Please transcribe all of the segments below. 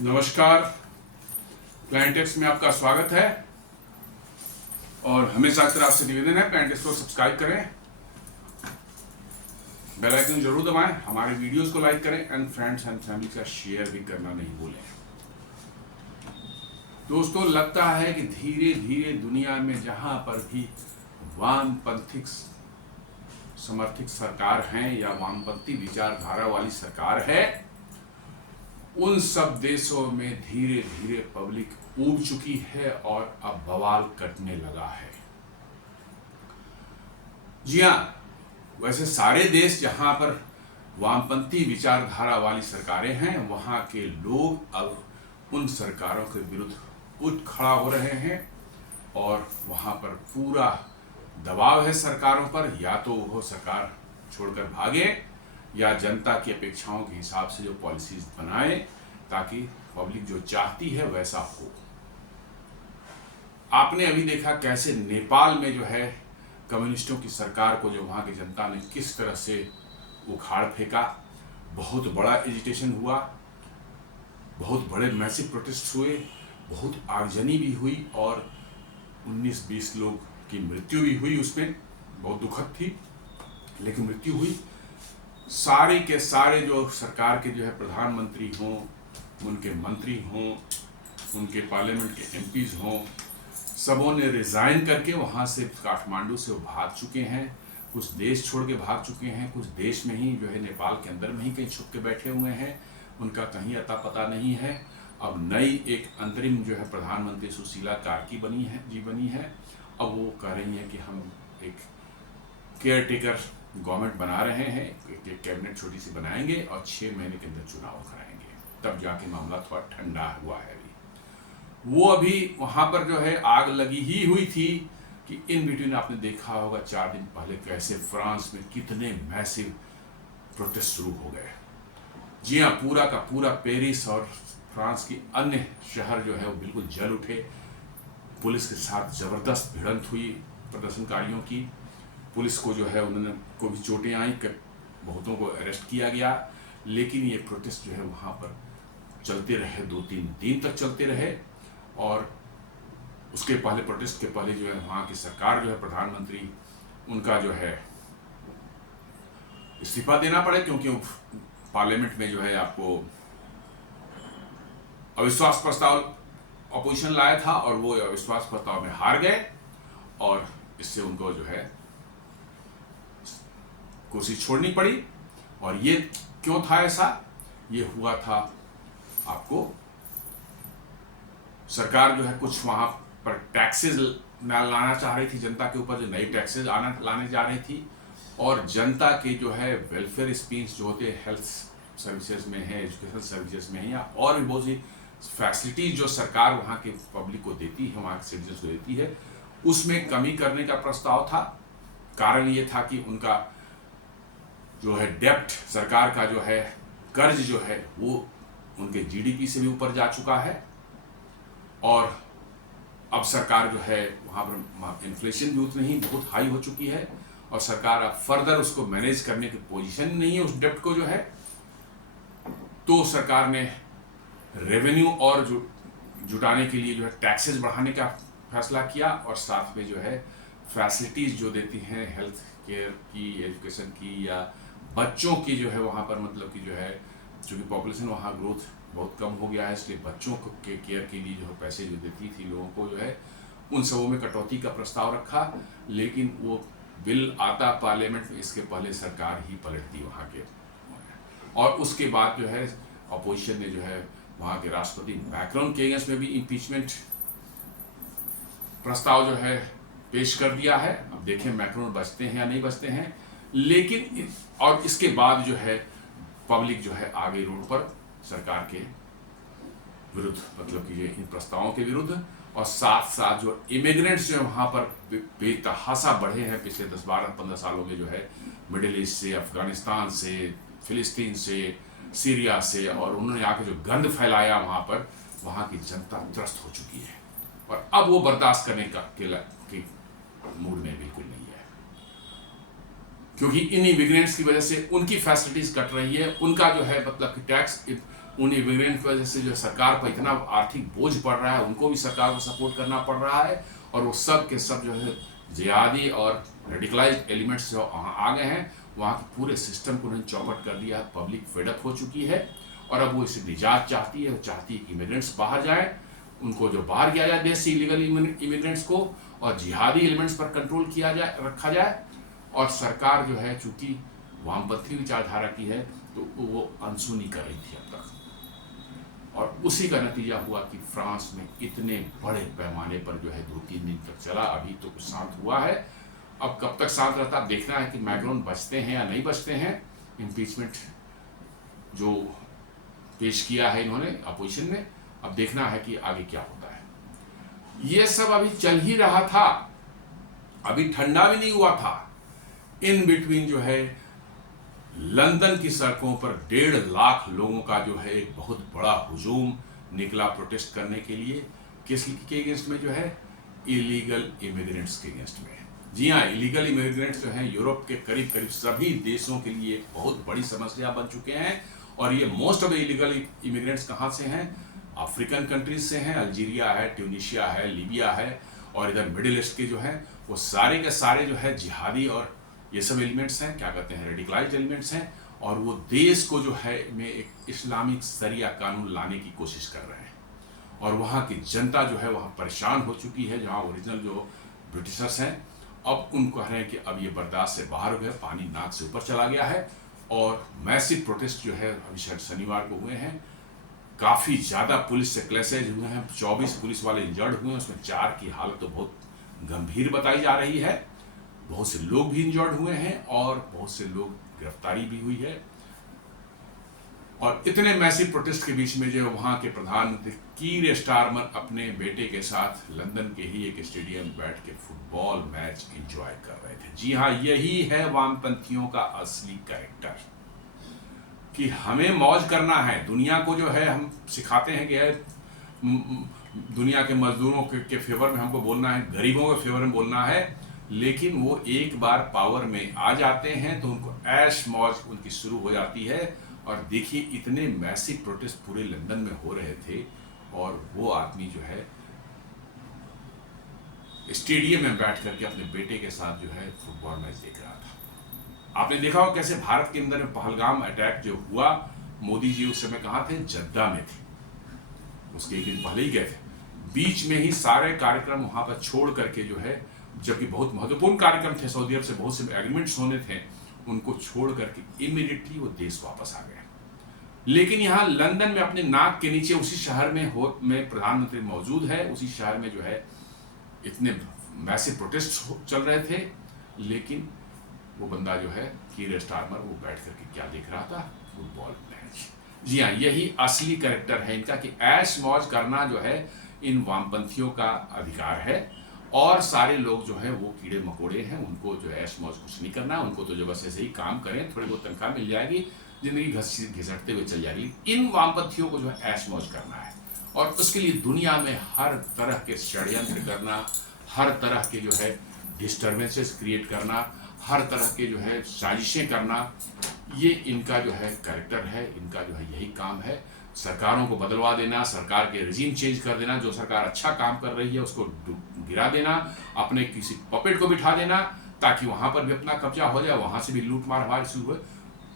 नमस्कार। प्लांटेक्स में आपका स्वागत है और हमेशा की तरह आपसे निवेदन है प्लांटेक्स को सब्सक्राइब करें, बेल आइकन जरूर दबाएं, हमारे वीडियोस को लाइक करें एंड फ्रेंड्स एंड फैमिली का शेयर भी करना नहीं भूलें। दोस्तों, लगता है कि धीरे धीरे दुनिया में जहां पर भी वामपंथी समर्थित सरकार हैं या वामपंथी विचारधारा वाली सरकार है, उन सब देशों में धीरे धीरे पब्लिक ऊब चुकी है और अब बवाल कटने लगा है। जी हाँ, वैसे सारे देश जहां पर वामपंथी विचारधारा वाली सरकारें हैं, वहां के लोग अब उन सरकारों के विरुद्ध उठ खड़ा हो रहे हैं और वहां पर पूरा दबाव है सरकारों पर, या तो वो सरकार छोड़कर भागे या जनता की अपेक्षाओं के हिसाब से जो पॉलिसीज बनाए ताकि पब्लिक जो चाहती है वैसा हो। आपने अभी देखा कैसे नेपाल में जो है कम्युनिस्टों की सरकार को जो वहाँ की जनता ने किस तरह से उखाड़ फेंका। बहुत बड़ा एजिटेशन हुआ, बहुत बड़े मैसिव प्रोटेस्ट हुए, बहुत आगजनी भी हुई और 19-20 लोग की मृत्यु भी हुई। उसमें बहुत दुखद थी, लेकिन मृत्यु हुई। सारे के सारे जो सरकार के जो है प्रधानमंत्री हों, उनके मंत्री हों, उनके पार्लियामेंट के एमपीज हों, सबों ने रिजाइन करके वहाँ से काठमांडू से वो भाग चुके हैं। कुछ देश छोड़ के भाग चुके हैं, कुछ देश में ही जो है नेपाल के अंदर में ही कहीं छुप के बैठे हुए हैं, उनका कहीं अता पता नहीं है। अब नई एक अंतरिम जो है प्रधानमंत्री सुशीला कार्की बनी है। अब वो कह रही है कि हम एक केयर टेकर गवर्नमेंट बना रहे हैं, एक कैबिनेट छोटी सी बनाएंगे और 6 महीने के अंदर चुनाव कराएंगे, तब जाके मामला थोड़ा ठंडा हुआ है। वो अभी वहां पर जो है आग लगी ही हुई थी कि इन बिटवीन आपने देखा होगा 4 दिन पहले कैसे फ्रांस में कितने मैसिव प्रोटेस्ट शुरू हो गए। जी हाँ, पूरा का पूरा पेरिस और फ्रांस की अन्य शहर जो है वो बिल्कुल जल उठे। पुलिस के साथ जबरदस्त भिड़ंत हुई प्रदर्शनकारियों की। पुलिस को जो है उन्होंने को भी चोटें आई, बहुतों को अरेस्ट किया गया, लेकिन ये प्रोटेस्ट जो है वहाँ पर चलते रहे, 2-3 दिन तक चलते रहे। और उसके पहले, प्रोटेस्ट के पहले जो है वहाँ की सरकार जो है प्रधानमंत्री उनका जो है इस्तीफा देना पड़े, क्योंकि पार्लियामेंट में जो है आपको अविश्वास प्रस्ताव अपोजिशन लाया था और वो अविश्वास प्रस्ताव में हार गए और इससे उनको जो है कुर्सी छोड़नी पड़ी। और ये क्यों था ऐसा? ये हुआ था आपको, सरकार जो है कुछ वहां पर टैक्सेस लाना चाह रही थी जनता के ऊपर, जो नई टैक्सेस लाने जा रही थी, और जनता के जो है वेलफेयर स्कीम्स जो होते हैं हेल्थ सर्विसेज में है, एजुकेशन सर्विसेज में है, या और भी बहुत सी फैसिलिटीज जो सरकार वहाँ के पब्लिक को देती है, वहाँ के सिटीजन्स को देती है, उसमें कमी करने का प्रस्ताव था। कारण ये था कि उनका जो है डेप्ट, सरकार का जो है कर्ज जो है वो उनके जीडीपी से भी ऊपर जा चुका है और अब सरकार जो है वहाँ पर इन्फ्लेशन भी उतनी ही बहुत हाई हो चुकी है और सरकार अब फर्दर उसको मैनेज करने की पोजीशन नहीं है उस डेप्ट को जो है। तो सरकार ने रेवेन्यू और जुटाने के लिए जो है टैक्सेस बढ़ाने का फैसला किया और साथ में जो है फैसिलिटीज जो देती हैं हेल्थ केयर की, एजुकेशन की या बच्चों की जो है वहाँ पर, मतलब कि जो है चूँकि पॉपुलेशन वहाँ ग्रोथ बहुत कम हो गया है, इसलिए बच्चों के केयर के लिए जो पैसे जो देती थी लोगों को जो है, उन सबों में कटौती का प्रस्ताव रखा। लेकिन वो बिल आता पार्लियामेंट में, इसके पहले सरकार ही पलट दी वहाँ के, और उसके बाद जो है अपोजिशन ने जो है वहाँ के राष्ट्रपति मैक्रोन के अगेंस्ट में भी इम्पीचमेंट प्रस्ताव जो है पेश कर दिया है। अब देखें मैक्रोन बचते हैं या नहीं बचते हैं, लेकिन और इसके बाद जो है पब्लिक जो है आगे रोड पर सरकार के विरुद्ध, मतलब कि इन प्रस्तावों के विरुद्ध, और साथ साथ जो इमिग्रेंट्स जो वहाँ पर बेतहाशा बढ़े हैं पिछले 10-12-15 सालों में, जो है मिडिल ईस्ट से, अफगानिस्तान से, फिलिस्तीन से, सीरिया से, और उन्होंने आके जो गंद फैलाया वहाँ पर, वहाँ की जनता त्रस्त हो चुकी है और अब वो बर्दाश्त करने के मूड में बिल्कुल नहीं है, क्योंकि इन इमिग्रेंट्स की वजह से उनकी फैसिलिटीज कट रही है, उनका जो है मतलब कि टैक्स उन इमिग्रेंट की वजह से जो सरकार पर इतना आर्थिक बोझ पड़ रहा है, उनको भी सरकार को सपोर्ट करना पड़ रहा है, और वो सब के सब जो है जिहादी और रेडिकलाइज एलिमेंट्स जो वहाँ आ गए हैं, वहाँ के पूरे सिस्टम को उन्होंने चौपट कर दिया। पब्लिक फेडअप हो चुकी है और अब वो इसे निजात चाहती है। वो चाहती है कि इमिग्रेंट्स बाहर जाएं, उनको जो बाहर किया जाए देश से इलीगल इमिग्रेंट्स को, और जिहादी एलिमेंट्स पर कंट्रोल किया जाए, रखा जाए। और सरकार जो है चूंकि वामपंथी विचारधारा की है तो वो अनसुनी कर रही थी अब तक, और उसी का नतीजा हुआ कि फ्रांस में इतने बड़े पैमाने पर जो है 2-3 दिन तक चला। अभी तो कुछ शांत हुआ है, अब कब तक शांत रहता है देखना है कि मैक्रोन बचते हैं या नहीं बचते हैं। इम्पीचमेंट जो पेश किया है इन्होंने अपोजिशन ने, अब देखना है कि आगे क्या होता है। ये सब अभी चल ही रहा था, अभी ठंडा भी नहीं हुआ था। इन बिटवीन जो है लंदन की सड़कों पर 1.5 लाख लोगों का जो है एक बहुत बड़ा हुजूम निकला प्रोटेस्ट करने के लिए। किस के अगेंस्ट में? जो है इलीगल इमिग्रेंट्स के अगेंस्ट में। जी हाँ, इलीगल इमिग्रेंट्स जो हैं यूरोप के करीब करीब सभी देशों के लिए बहुत बड़ी समस्या बन चुके हैं। और ये most of the illegal immigrants कहाँ से हैं? अफ्रीकन कंट्रीज से हैं, अल्जीरिया है, ट्यूनिशिया है, लीबिया है, और इधर मिडिल ईस्ट के जो हैं वो सारे के सारे जो है जिहादी और ये सब एलिमेंट्स हैं, क्या कहते हैं, रेडिकलाइज्ड एलिमेंट्स हैं। और वो देश को जो है में एक इस्लामिक शरिया कानून लाने की कोशिश कर रहे हैं। और वहाँ की जनता जो है वहाँ परेशान हो चुकी है। जहाँ ओरिजिनल जो ब्रिटिशर्स हैं अब उनको कह रहे हैं कि अब ये बर्दाश्त से बाहर हो गया, पानी नाक से ऊपर चला गया है। और मैसिव प्रोटेस्ट जो है अभी शायद शनिवार को हुए हैं। काफ़ी ज़्यादा पुलिस से क्लैशेज हुए हैं, 24 पुलिस वाले इंजर्ड हुए हैं, उसमें 4 की हालत तो बहुत गंभीर बताई जा रही है। बहुत से लोग भी इंजर्ड हुए हैं और बहुत से लोग गिरफ्तारी भी हुई है। और इतने मैसिव प्रोटेस्ट के बीच में जो वहाँ के प्रधानमंत्री कीर स्टारमर अपने बेटे के साथ लंदन के ही एक स्टेडियम बैठ के फुटबॉल मैच एंजॉय कर रहे थे। जी हाँ, यही है वामपंथियों का असली कैरेक्टर, कि हमें मौज करना है। दुनिया को जो है हम सिखाते हैं कि दुनिया के मजदूरों के फेवर में हमको बोलना है, गरीबों के फेवर में बोलना है। लेकिन वो एक बार पावर में आ जाते हैं तो उनको ऐश मौज उनकी शुरू हो जाती है। और देखिए इतने मैसिव प्रोटेस्ट पूरे लंदन में हो रहे थे और वो आदमी जो है स्टेडियम में बैठ करके अपने बेटे के साथ जो है फुटबॉल मैच देख रहा था। आपने देखा हो कैसे भारत के अंदर में पहलगाम अटैक जो हुआ, मोदी जी उस समय कहाँ थे? जद्दा में थे, उसके एक दिन पहले ही गए थे। बीच में ही सारे कार्यक्रम वहां पर छोड़ करके जो है, जबकि बहुत महत्वपूर्ण कार्यक्रम थे, सऊदी अरब से बहुत से एग्रीमेंट्स होने थे, उनको छोड़ करके इमीडिएटली वो देश वापस आ गए। लेकिन यहाँ लंदन में अपने नाक के नीचे उसी शहर में प्रधानमंत्री मौजूद है, उसी शहर में जो है इतने मैसिव प्रोटेस्ट चल रहे थे। लेकिन वो बंदा जो है कीर स्टारमर, वो बैठ करके क्या देख रहा था? Football match. जी हाँ, यही असली कैरेक्टर है इनका, कि ऐश मौज करना जो है इन वामपंथियों का अधिकार है। और सारे लोग जो है वो कीड़े मकोड़े हैं, उनको जो ऐश मौज कुछ नहीं करना। उनको तो जो बस ऐसे ही काम करें, थोड़ी बहुत तनख्वाह मिल जाएगी, जिंदगी घिसटते हुए चल जाएगी। इन वामपंथियों को जो है ऐश मौज करना है, और उसके लिए दुनिया में हर तरह के षड्यंत्र करना, हर तरह के जो है डिस्टर्बेंसेस क्रिएट करना, हर तरह के जो है साजिशें करना, ये इनका जो है कैरेक्टर है, इनका जो है यही काम है। सरकारों को बदलवा देना, सरकार के रिजीम चेंज कर देना, जो सरकार अच्छा काम कर रही है उसको गिरा देना, अपने किसी पपेट को बिठा देना ताकि वहां पर भी अपना कब्जा हो जाए, वहां से भी लूट मार हमारी शुरू हो।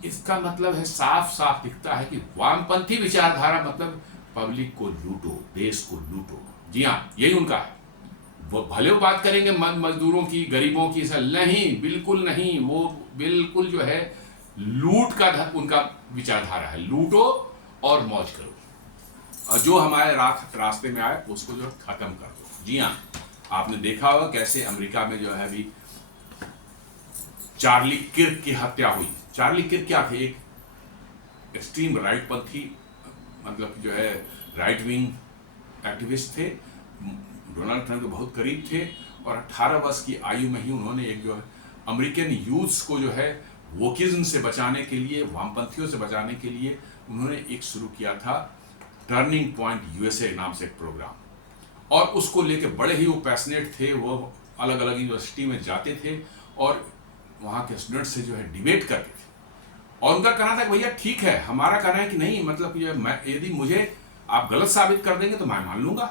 इसका मतलब है, साफ साफ दिखता है कि वामपंथी विचारधारा मतलब पब्लिक को लूटो, देश को लूटो। जी हाँ, यही उनका है। वो भले वो बात करेंगे मजदूरों की, गरीबों की, नहीं, बिल्कुल नहीं। वो बिल्कुल जो है लूट का उनका विचारधारा है, लूटो और मौज करो, और जो हमारे रास्ते में आए उसको जो खत्म कर दो। जी हाँ, आपने देखा होगा कैसे अमेरिका में जो है अभी चार्ली किर्क की हत्या हुई। चार्ली किर्क क्या थे? एक एक्सट्रीम राइट पंथी, मतलब जो है राइट विंग एक्टिविस्ट थे, डोनाल्ड ट्रंप के बहुत करीब थे। और 18 वर्ष की आयु में ही उन्होंने एक जो है अमेरिकन यूथ्स को जो है वोकिज्म से बचाने के लिए, वामपंथियों से बचाने के लिए उन्होंने एक शुरू किया था, टर्निंग पॉइंट यूएसए नाम से एक प्रोग्राम। और उसको लेके बड़े ही वो पैशनेट थे। वो अलग अलग यूनिवर्सिटी में जाते थे और वहाँ के स्टूडेंट से जो है डिबेट करते थे। और उनका कहना था कि भैया ठीक है, हमारा कहना है कि नहीं, मतलब ये मैं, यदि मुझे आप गलत साबित कर देंगे तो मैं मान लूंगा,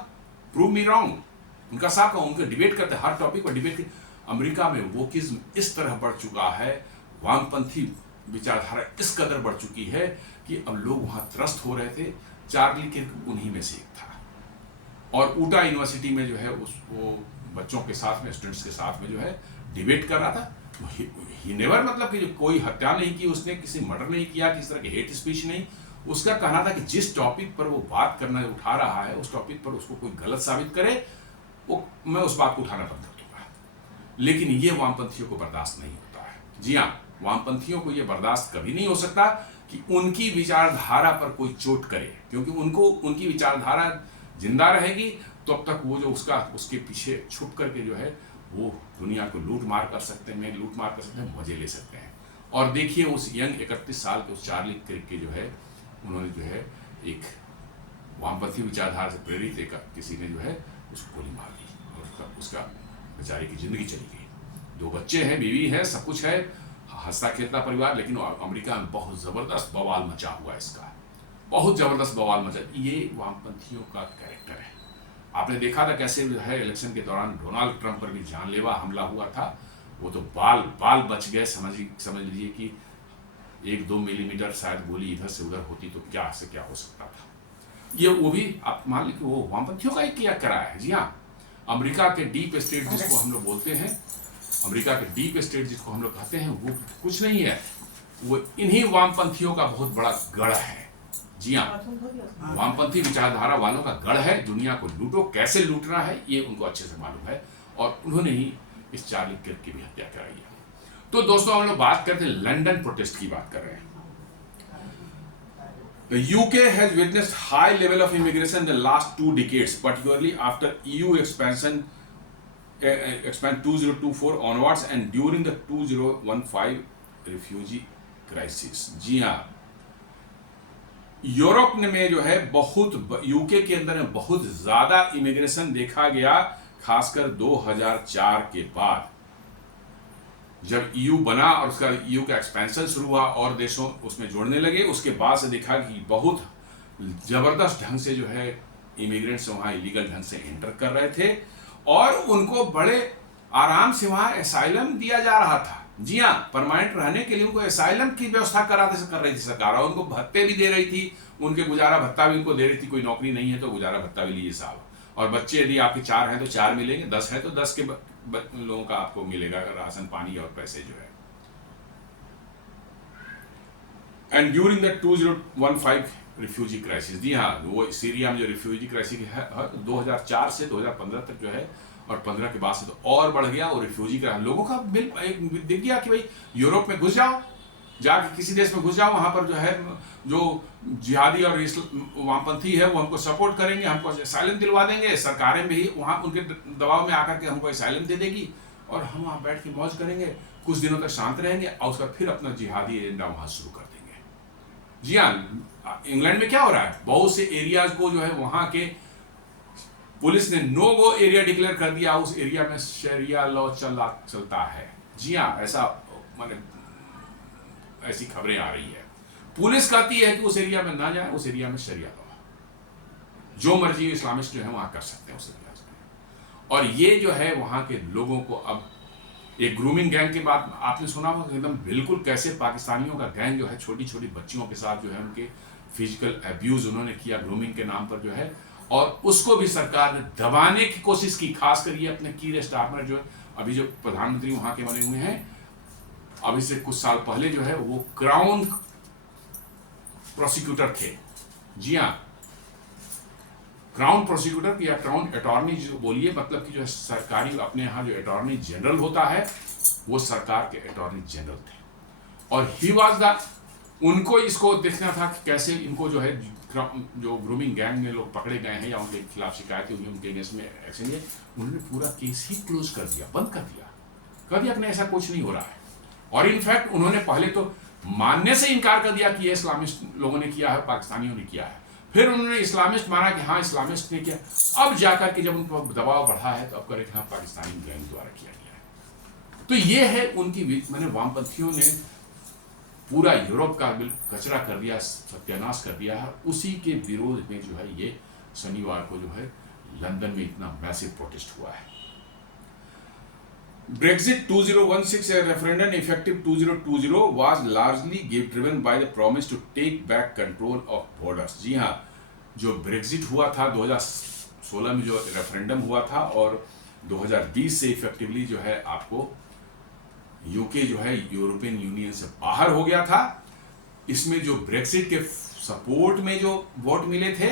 प्रूव मी रॉन्ग। उनका साफ, उनके डिबेट करते, हर टॉपिक पर डिबेट। अमेरिका में वोकिज्म इस तरह बढ़ चुका है, वामपंथी विचारधारा इस कदर बढ़ चुकी है कि अब लोग वहां त्रस्त हो रहे थे। चार्ली किर्क उन्हीं में से एक था, और ऊटा यूनिवर्सिटी में जो है वो बच्चों के साथ में, स्टूडेंट्स के साथ में जो है डिबेट कर रहा था। ही नेवर, मतलब कि कोई हत्या नहीं की उसने, किसी मर्डर नहीं किया, किसी तरह की हेट स्पीच नहीं। उसका कहना था कि जिस टॉपिक पर वो बात करना उठा रहा है, उस टॉपिक पर उसको कोई गलत साबित करे, वो मैं उस बात को उठाना बंद कर दूंगा। लेकिन ये वामपंथियों को बर्दाश्त नहीं होता है। जी हाँ, वामपंथियों को ये बर्दाश्त कभी नहीं हो सकता कि उनकी विचारधारा पर कोई चोट करे, क्योंकि उनको, उनकी विचारधारा जिंदा रहेगी तो अब तक वो जो उसके पीछे छुप करके जो है वो दुनिया को लूट मार कर सकते हैं, लूट मार कर सकते हैं, मजे ले सकते हैं। और देखिए उस यंग 31 साल के उस चार्ली किर्क के जो है, उन्होंने जो है एक वामपंथी विचारधारा से प्रेरित एक किसी ने जो है उसको गोली मार दी और उसका बेचारे की जिंदगी चली गई। 2 बच्चे हैं, बीवी है, सब कुछ है, हंसता खेलता परिवार। लेकिन अमेरिका में बहुत जबरदस्त बवाल मचा हुआ इसका, बहुत जबरदस्त बवाल मचा। ये वामपंथियों का कैरेक्टर है। आपने देखा था कैसे जो है इलेक्शन के दौरान डोनाल्ड ट्रंप पर भी जानलेवा हमला हुआ था। वो तो बाल बच गए। समझ लीजिए कि 1-2 मिलीमीटर शायद गोली इधर से उधर होती तो क्या से क्या हो सकता था। ये वो भी आप मान लीजिए वो वामपंथियों का ही किया करा है। जी हाँ, अमेरिका के डीप स्टेट जिसको हम लोग बोलते हैं, अमेरिका के डीप स्टेट जिसको हम लोग कहते हैं, वो कुछ नहीं है, वो इन्हीं वामपंथियों का बहुत बड़ा गढ़ है। जी हाँ, वामपंथी विचारधारा वालों का गढ़ है। दुनिया को लूटो, कैसे लूटना है ये उनको अच्छे से मालूम है, और उन्होंने ही इस चार्ली किर्क की भी हत्या कराई है। तो दोस्तों, हम लोग बात करते हैं लंदन प्रोटेस्ट की, बात कर रहे हैं। The UK has witnessed high level of immigration in the last 2 decades, particularly after EU expand 2024 onwards and during the 2015 refugee crisis। जी हाँ, यूरोप में जो है बहुत, यूके के अंदर में बहुत ज्यादा इमिग्रेशन देखा गया, खासकर 2004 के बाद जब ईयू बना और उसका ईयू का एक्सपेंशन शुरू हुआ और देशों उसमें जोड़ने लगे। उसके बाद से देखा कि बहुत जबरदस्त ढंग से जो है इमिग्रेंट्स वहाँ इलीगल ढंग से एंटर कर रहे थे, और उनको बड़े आराम से वहाँ एसाइलम दिया जा रहा था। जी हाँ, परमानेंट रहने के लिए उनको एसाइलम की व्यवस्था कर रही थी सरकार, और उनको भत्ते भी दे रही थी, उनके गुजारा भत्ता भी उनको दे रही थी। कोई नौकरी नहीं है तो गुजारा भत्ता भी लीजिए साहब, और बच्चे यदि आपके 4 हैं तो 4 मिलेंगे, 10 है तो 10 के लोगों का आपको मिलेगा राशन पानी और पैसे जो है। And during the 2015 refugee crisis, जी हाँ, वो सीरिया में जो रिफ्यूजी क्राइसिस है 2004 से 2015 तक जो है, और 15 के बाद से तो और बढ़ गया। और रिफ्यूजी का लोगों का बिल दिख गया कि भाई यूरोप में घुस जाओ, जाके किसी देश में घुस जाओ, वहां पर जो है जो जिहादी और वामपंथी है वो हमको सपोर्ट करेंगे, हमको असाइलम दिलवा देंगे, सरकारें भी वहां उनके दबाव में आकर के हमको असाइलम दे देगी, और हम वहां बैठ के मौज करेंगे, कुछ दिनों तक शांत रहेंगे, और उसका फिर अपना जिहादी एजेंडा वहां शुरू कर देंगे। जी हाँ, इंग्लैंड में क्या हो रहा है, बहुत से एरियाज को जो है वहां के पुलिस ने नो गो एरिया डिक्लेयर कर दिया, उस एरिया में शरिया लॉ चलता है। जी हाँ, ऐसा माने ऐसी खबरें आ रही है। पुलिस कहती है कि उस एरिया में ना जाए, उस एरिया में शरिया लॉ, जो मर्जी इस्लामिस्ट जो है वहां कर सकते हैं उस एरिया में। और ये जो है वहां के लोगों को अब एक ग्रूमिंग गैंग के बाद आपने सुना होगा एकदम बिल्कुल कैसे पाकिस्तानियों का गैंग जो है छोटी छोटी बच्चियों के साथ जो है उनके फिजिकल अब्यूज उन्होंने किया ग्रूमिंग के नाम पर जो है, और उसको भी सरकार ने दबाने की कोशिश की। खासकर ये अपने कीर स्टारमर जो है अभी जो प्रधानमंत्री वहां के बने हुए हैं, अभी से कुछ साल पहले जो है वो क्राउन प्रोसिक्यूटर थे। जी हाँ, क्राउन प्रोसिक्यूटर या क्राउन अटॉर्नी जो बोलिए, मतलब कि जो सरकारी अपने यहाँ जो अटॉर्नी जनरल होता है वो सरकार के अटॉर्नी जनरल थे, और ही वाज द, उनको इसको देखना था कि कैसे इनको जो है जो ग्रूमिंग गैंग में लोग पकड़े गए हैं या उनके खिलाफ शिकायतें हुई, उनके अगेंस्ट में एक्शन लिया, उन्होंने पूरा केस ही क्लोज कर दिया, बंद कर दिया कि ऐसा कुछ नहीं हो रहा है। और इनफैक्ट उन्होंने पहले तो मानने से इनकार कर दिया कि ये इस्लामिस्ट लोगों ने किया है, पाकिस्तानियों ने किया है, फिर उन्होंने इस्लामिस्ट माना कि हाँ इस्लामिस्ट ने किया, अब जाकर के जब उनको दबाव बढ़ा है तो अब करें कि हाँ पाकिस्तानी गैंग द्वारा किया गया है। तो ये है उनकी, मैंने वामपंथियों ने पूरा यूरोप का बिल्कुल कचरा कर दिया, सत्यानाश कर दिया है। उसी के विरोध में जो है ये शनिवार को जो है लंदन में इतना मैसिव प्रोटेस्ट हुआ है। Brexit 2016, a referendum effective 2020 was largely driven by the promise to take back control of borders। जी हाँ, जो ब्रेक्जिट हुआ था 2016 में, जो रेफरेंडम हुआ था, और 2020 से इफेक्टिवली जो है आपको यूके जो है यूरोपियन यूनियन से बाहर हो गया था। इसमें जो ब्रेक्जिट के सपोर्ट में जो वोट मिले थे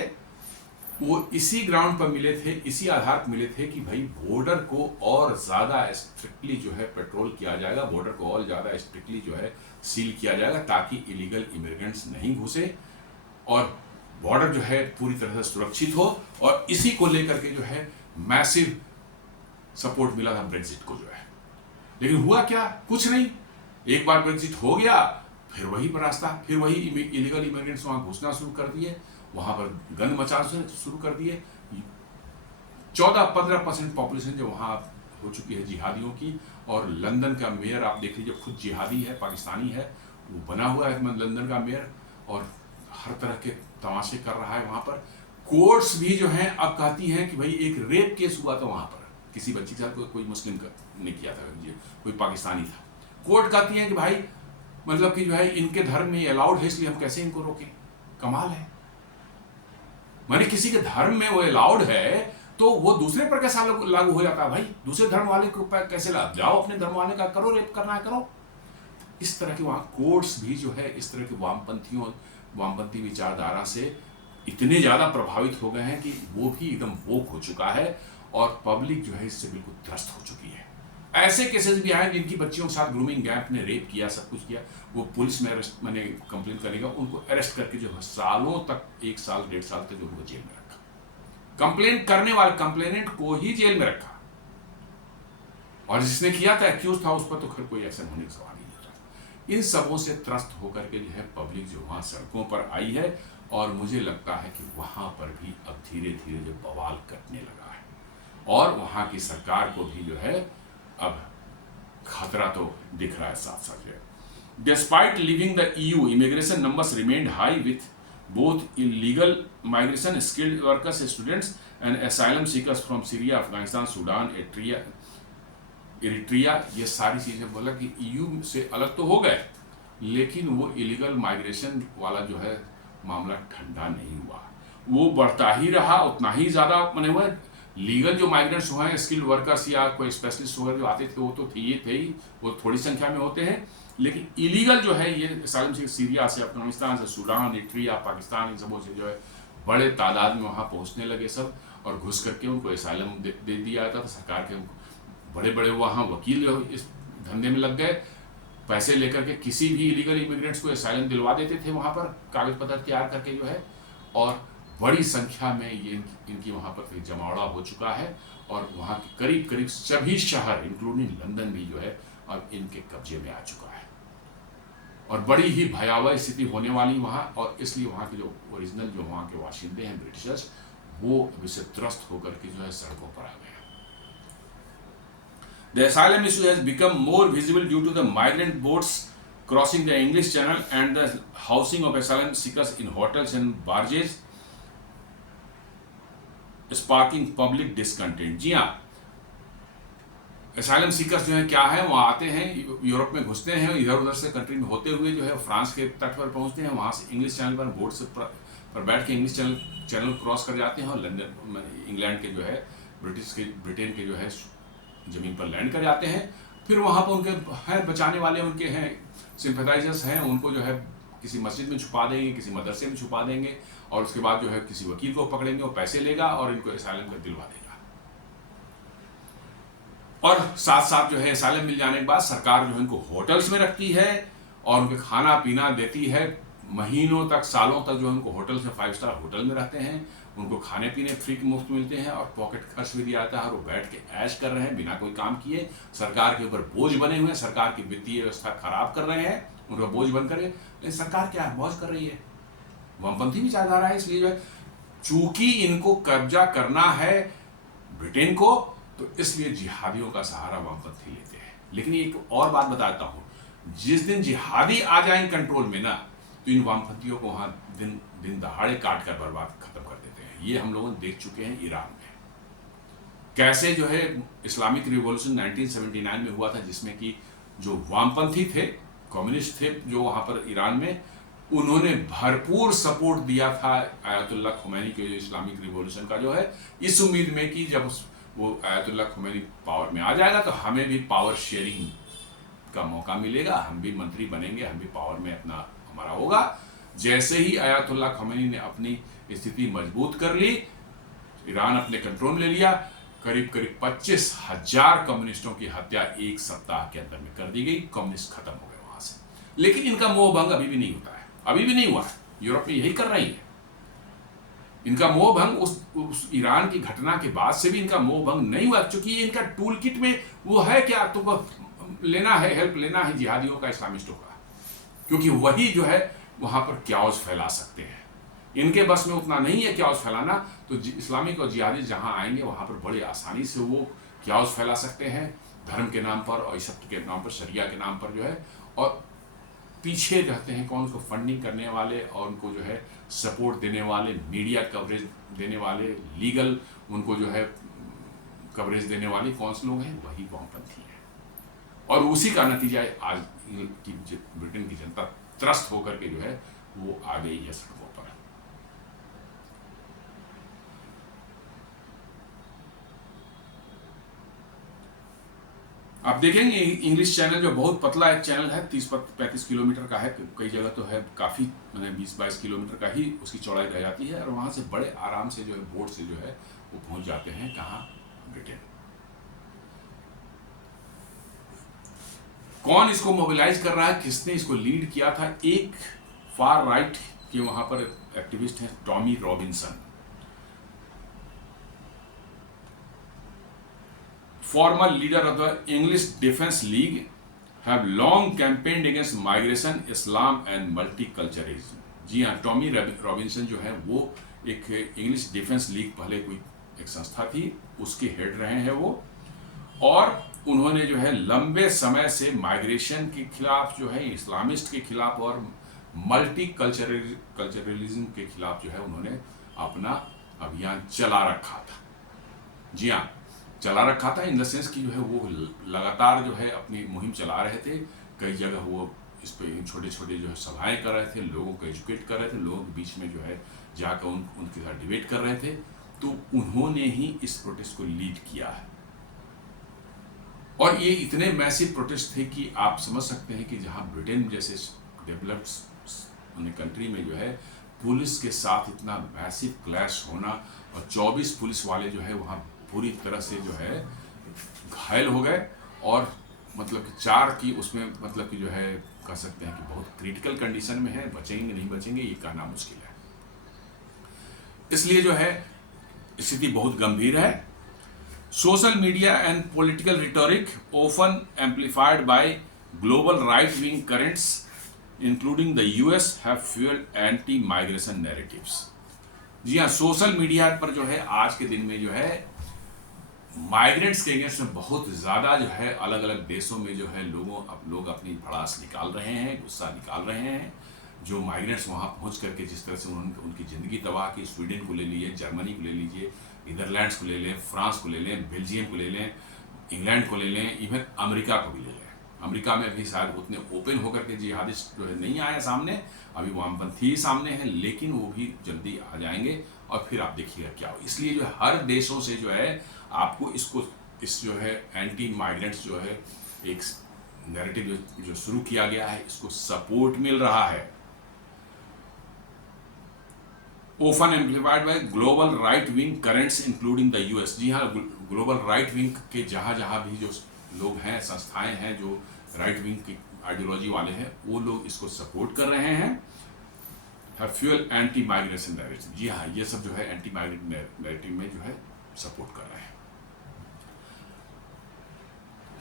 वो इसी ग्राउंड पर मिले थे, इसी आधार पर मिले थे कि भाई बॉर्डर को और ज़्यादा स्ट्रिक्टली जो है पेट्रोल किया जाएगा, बॉर्डर को और ज़्यादा स्ट्रिक्टली जो है सील किया जाएगा ताकि इलीगल इमिग्रेंट्स नहीं घुसे और बॉर्डर जो है पूरी तरह से सुरक्षित हो। और इसी को लेकर के जो है मैसिव सपोर्ट मिला था ब्रेक्जिट को जो है। लेकिन हुआ क्या? कुछ नहीं। एक बार ब्रेक्जिट हो गया, फिर वही रास्ता, फिर वही इलीगल इमिग्रेंट्स वहाँ घुसना शुरू कर दिए, वहाँ पर गन मचाना शुरू कर दिए। 14-15% पॉपुलेशन जो वहाँ हो चुकी है जिहादियों की। और लंदन का मेयर आप देख लीजिए, खुद जिहादी है, पाकिस्तानी है, वो बना हुआ है लंदन का मेयर, और हर तरह के तमाशे कर रहा है वहाँ पर। कोर्ट्स भी जो हैं अब कहती हैं कि भाई एक रेप केस हुआ था वहाँ पर, किसी बच्ची के साथ कोई मुस्लिम ने किया था, कोई पाकिस्तानी था। कोर्ट कहती है कि भाई मतलब कि जो है इनके धर्म में अलाउड है, इसलिए हम कैसे इनको रोकें। कमाल है, माने किसी के धर्म में वो अलाउड है तो वो दूसरे पर कैसा लागू हो जाता है भाई? दूसरे धर्म वाले को कैसे जाओ, अपने धर्म वाले का करो, रेप करना है करो। इस तरह के वहाँ कोर्ट्स भी जो है इस तरह के वामपंथी विचारधारा से इतने ज़्यादा प्रभावित हो गए हैं कि वो भी एकदम वोक हो चुका है और पब्लिक जो है इससे बिल्कुल त्रस्त हो चुकी है। ऐसे केसेस भी आए जिनकी बच्चियों के साथ ग्रूमिंग गैंग ने रेप किया, सब कुछ किया, वो पुलिस में अरेस्ट मैंने कंप्लेन करेगा, उनको अरेस्ट करके जो है सालों तक, 1 साल 1.5 साल तक उनको जेल में रखा। कंप्लेन करने वाले कंप्लेनेंट को ही जेल में रखा, और जिसने किया था, एक्यूज था, उस पर तो खैर कोई एक्शन होने का सवाल ही नहीं था। इन सबों से त्रस्त होकर के जो है पब्लिक जो वहाँ सड़कों पर आई है, और मुझे लगता है कि वहाँ पर भी अब धीरे धीरे जो बवाल कटने लगा है, और वहाँ की सरकार को भी जो है अब खतरा तो दिख रहा है साथ साथ है। Despite leaving the EU, immigration numbers remained high with both illegal migration, skilled workers, students, and asylum seekers from Syria, Afghanistan, Sudan, Eritrea. ये सारी चीज़ें बोला कि EU से अलग तो हो गए, लेकिन वो इलीगल माइग्रेशन वाला जो है मामला ठंडा नहीं हुआ, वो बढ़ता ही रहा, उतना ही ज़्यादा बने हुए। लीगल जो माइग्रेंट्स हुए हैं, स्किल्ड वर्कर्स या कोई स्पेशलिस्ट वगैरह जो आते थे, वो तो थे ही, वो थोड़ी संख्या में होते हैं। लेकिन इलीगल जो है ये असाइलम से सीरिया से, अफगानिस्तान से, सूडान, एरिट्रिया, पाकिस्तान, इन सबों से जो है बड़े तादाद में वहाँ पहुँचने लगे सब, और घुस करके उनको असाइलम दे दिया जाता था। सरकार के बड़े बड़े वहाँ वकील जो इस धंधे में लग गए, पैसे लेकर के किसी भी इलीगल इमिग्रेंट्स को असाइलम दिलवा देते थे वहाँ पर, कागज पत्र तैयार करके जो है, और बड़ी संख्या में ये इनकी वहाँ पर जमावड़ा हो चुका है, और वहाँ के करीब करीब सभी शहर इंक्लूडिंग लंदन भी जो है अब इनके कब्जे में आ चुका है, और बड़ी ही भयावह स्थिति होने वाली वहाँ। और इसलिए वहाँ के जो ओरिजिनल जो वहाँ के वाशिंदे हैं ब्रिटिशर्स, वो इससे त्रस्त होकर के जो है सड़कों पर आ गए। The asylum issue has become more visible due to the migrant boats crossing the English Channel and the housing of asylum seekers in hotels and barges, sparking public discontent। जी हाँ, असाइलम सीकर्स जो हैं क्या है, वहाँ आते हैं, Europe में घुसते हैं, इधर उधर से कंट्री में होते हुए जो है फ्रांस के तट पर पहुँचते हैं, वहाँ से इंग्लिश चैनल पर बोट से पर बैठ के इंग्लिश चैनल क्रॉस कर जाते हैं, और लंदन इंग्लैंड के जो है ब्रिटेन के जो है ज़मीन पर लैंड कर जाते हैं। फिर वहाँ पर उनके हैं बचाने वाले, उनके हैं सिंपैथाइजर्स हैं, उनको जो है किसी मस्जिद में छुपा देंगे, किसी मदरसे में छुपा देंगे, और उसके बाद जो है किसी वकील को पकड़ेंगे, वो पैसे लेगा और इनको असाइलम का दिलवा देगा। और साथ साथ जो है असाइलम मिल जाने के बाद सरकार जो है इनको होटल्स में रखती है और उनको खाना पीना देती है, महीनों तक, सालों तक जो है उनको होटल से 5 स्टार होटल में रहते हैं, उनको खाने पीने फ्री मुफ्त मिलते हैं, और पॉकेट खर्च भी दिया जाता है, और वो बैठ के ऐश कर रहे हैं बिना कोई काम किए। सरकार के ऊपर बोझ बने हुए हैं, सरकार की वित्तीय व्यवस्था खराब कर रहे हैं, उनका बोझ बन कर। लेकिन सरकार क्या है, मौज कर रही है, वामपंथी विचारधारा है, इसलिए जो है चूंकि इनको कब्जा करना है ब्रिटेन को, तो इसलिए जिहादियों का सहारा वामपंथी लेते हैं। लेकिन एक और बात बताता हूँ, जिस दिन जिहादी आ जाएंगे कंट्रोल में ना, तो इन वामपंथियों को वहां दिन दहाड़े काट कर बर्बाद खत्म कर देते हैं। ये हम लोग देख चुके हैं ईरान में कैसे जो है इस्लामिक रिवॉल्यूशन 1979 में हुआ था, जिसमें कि जो वामपंथी थे, कम्युनिस्ट थे जो वहां पर ईरान में, उन्होंने भरपूर सपोर्ट दिया था आयतुल्लाह खुमैनी के इस्लामिक रिवॉल्यूशन का जो है, इस उम्मीद में कि जब वो आयतुल्लाह खुमैनी पावर में आ जाएगा तो हमें भी पावर शेयरिंग का मौका मिलेगा, हम भी मंत्री बनेंगे, हम भी पावर में अपना हमारा होगा। जैसे ही आयतुल्लाह खुमैनी ने अपनी स्थिति मजबूत कर ली, ईरान अपने कंट्रोल में ले लिया, करीब करीब 25,000 कम्युनिस्टों की हत्या एक सप्ताह के अंदर में कर दी गई, कम्युनिस्ट खत्म हो गए वहां से। लेकिन इनका मोह भंग अभी भी नहीं होता है, अभी भी नहीं हुआ है। यूरोप में यही कर रही है, इनका मोह भंग उस ईरान की घटना के बाद से भी इनका मोह भंग नहीं हुआ, क्योंकि ये इनका टूल किट में वो है क्या, तुमको लेना है, हेल्प लेना है जिहादियों का, इस्लामिस्टों का, क्योंकि वही जो है वहां पर क्याओस फैला सकते हैं। इनके बस में उतना नहीं है क्याओस फैलाना, तो इस्लामिक और जिहादी जहां आएंगे वहां पर बड़े आसानी से वो क्याओस फैला सकते हैं, धर्म के नाम पर और इशत के नाम पर, शरिया के नाम पर जो है। और पीछे रहते हैं कौन, उसको फंडिंग करने वाले और उनको जो है सपोर्ट देने वाले, मीडिया कवरेज देने वाले, लीगल उनको जो है कवरेज देने वाले कौन से लोग हैं, वही वामपंथी हैं। और उसी का नतीजा आज की ब्रिटेन की जनता त्रस्त होकर के जो है वो आ गई है सड़कों पर। आप देखेंगे इंग्लिश चैनल जो बहुत पतला एक चैनल है, 30-35 किलोमीटर का है, कई जगह तो है काफ़ी, मैंने 20-22 किलोमीटर का ही उसकी चौड़ाई रह जाती है, और वहाँ से बड़े आराम से जो है बोट से जो है वो पहुँच जाते हैं कहाँ, ब्रिटेन। कौन इसको मोबिलाइज कर रहा है, किसने इसको लीड किया था? एक फार राइट के वहाँ पर एक्टिविस्ट हैं Tommy Robinson, former leader of the English Defence League, have long campaigned against migration, Islam and multiculturalism। जी हाँ, टॉमी रॉबिन्सन जो है वो एक इंग्लिश डिफेंस लीग, पहले कोई एक संस्था थी, उसके हेड रहे हैं वो, और उन्होंने जो है लंबे समय से माइग्रेशन के खिलाफ जो है, इस्लामिस्ट के खिलाफ और मल्टीकल्चरलिज्म के खिलाफ जो है उन्होंने अपना अभियान चला रखा था। जी हाँ, चला रखा था इन द सेंस कि जो है वो लगातार जो है अपनी मुहिम चला रहे थे। कई जगह वो इस पे छोटे छोटे जो है सभाएं कर रहे थे, लोगों को एजुकेट कर रहे थे, लोगों के बीच में जो है जाकर उनके साथ डिबेट कर रहे थे। तो उन्होंने ही इस प्रोटेस्ट को लीड किया है, और ये इतने मैसिव प्रोटेस्ट थे कि आप समझ सकते हैं कि जहां ब्रिटेन जैसे डेवलप्ड कंट्री में जो है पुलिस के साथ इतना मैसिव क्लैश होना, और 24 पुलिस वाले जो है वहाँ पूरी तरह से जो है घायल हो गए, और मतलब कि 4 की उसमें मतलब कि जो है कह सकते हैं कि बहुत क्रिटिकल कंडीशन में है, बचेंगे नहीं बचेंगे ये कहना मुश्किल है। इसलिए जो है स्थिति बहुत गंभीर है। Social media and political rhetoric often amplified by global right wing currents including the US have fuelled anti migration narratives. जी हाँ, सोशल मीडिया पर जो है आज के दिन में जो है माइग्रेंट्स के अगेंस्ट में बहुत ज़्यादा जो है अलग अलग देशों में जो है लोग अपनी भड़ास निकाल रहे हैं, गुस्सा निकाल रहे हैं। जो माइग्रेंट्स वहाँ पहुँच करके जिस तरह से उन्होंने उनकी ज़िंदगी तबाह की, स्वीडन को ले लीजिए, जर्मनी को ले लीजिए, नीदरलैंड्स को ले लें, फ्रांस को ले लें, बेल्जियम को ले लें, इंग्लैंड को ले लें, इवन अमेरिका को भी ले लें। अमेरिका में भी शायद उतने ओपन होकर के जिहादिस्ट जो है नहीं आए सामने, अभी वामपंथी ही सामने है, लेकिन वो भी जल्दी आ जाएंगे, और फिर आप देखिएगा क्या हो। इसलिए जो हर देशों से जो है आपको इस जो है एंटी माइग्रेंट्स जो है एक नैरेटिव जो शुरू किया गया है, इसको सपोर्ट मिल रहा है। Often amplified by global right wing currents including the US. जी हाँ, ग्लोबल राइट विंग के जहाँ भी जो लोग हैं, संस्थाएं हैं जो राइट विंग की आइडियोलॉजी वाले हैं, वो लोग इसको सपोर्ट कर रहे हैं। फ्यूल एंटी माइग्रेशन नैरेटिव, जी हाँ, ये सब जो है एंटी माइग्रेशन नैरेटिव में जो है सपोर्ट कर रहे हैं।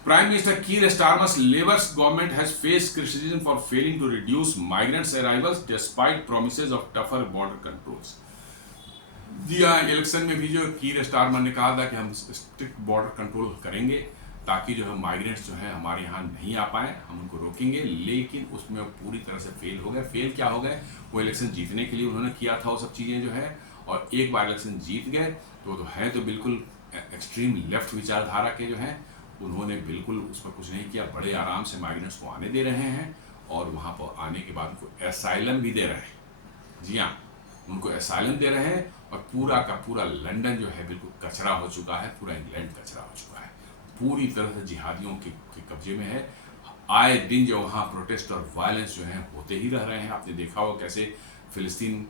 Prime Minister Keir Starmer's Labour government has faced criticism for failing to reduce migrants' arrivals despite promises of tougher border controls। जी हाँ, इलेक्शन में भी जो कीर स्टारमर ने कहा था कि हम स्ट्रिक्ट बॉर्डर कंट्रोल करेंगे ताकि जो है माइग्रेंट्स जो है हमारे यहाँ नहीं आ पाए, हम उनको रोकेंगे। लेकिन उसमें पूरी तरह से फेल हो गए। फेल क्या हो गए, वो इलेक्शन जीतने के लिए उन्होंने किया था वो सब चीज़ें जो है, और एक बार इलेक्शन जीत गए तो है तो बिल्कुल एक्सट्रीम लेफ्ट विचारधारा के जो हैं, उन्होंने बिल्कुल उस पर कुछ नहीं किया। बड़े आराम से माइग्रेंट्स को आने दे रहे हैं और वहाँ पर आने के बाद उनको एसाइलम भी दे रहे हैं। जी हाँ, उनको एसाइलम दे रहे हैं। और पूरा का पूरा लंदन जो है बिल्कुल कचरा हो चुका है, पूरा इंग्लैंड कचरा हो चुका है, पूरी तरह से जिहादियों के कब्जे में है। आए दिन जो वहाँ प्रोटेस्ट और वायलेंस जो है होते ही रह रहे हैं। आपने देखा हो कैसे फिलिस्तीन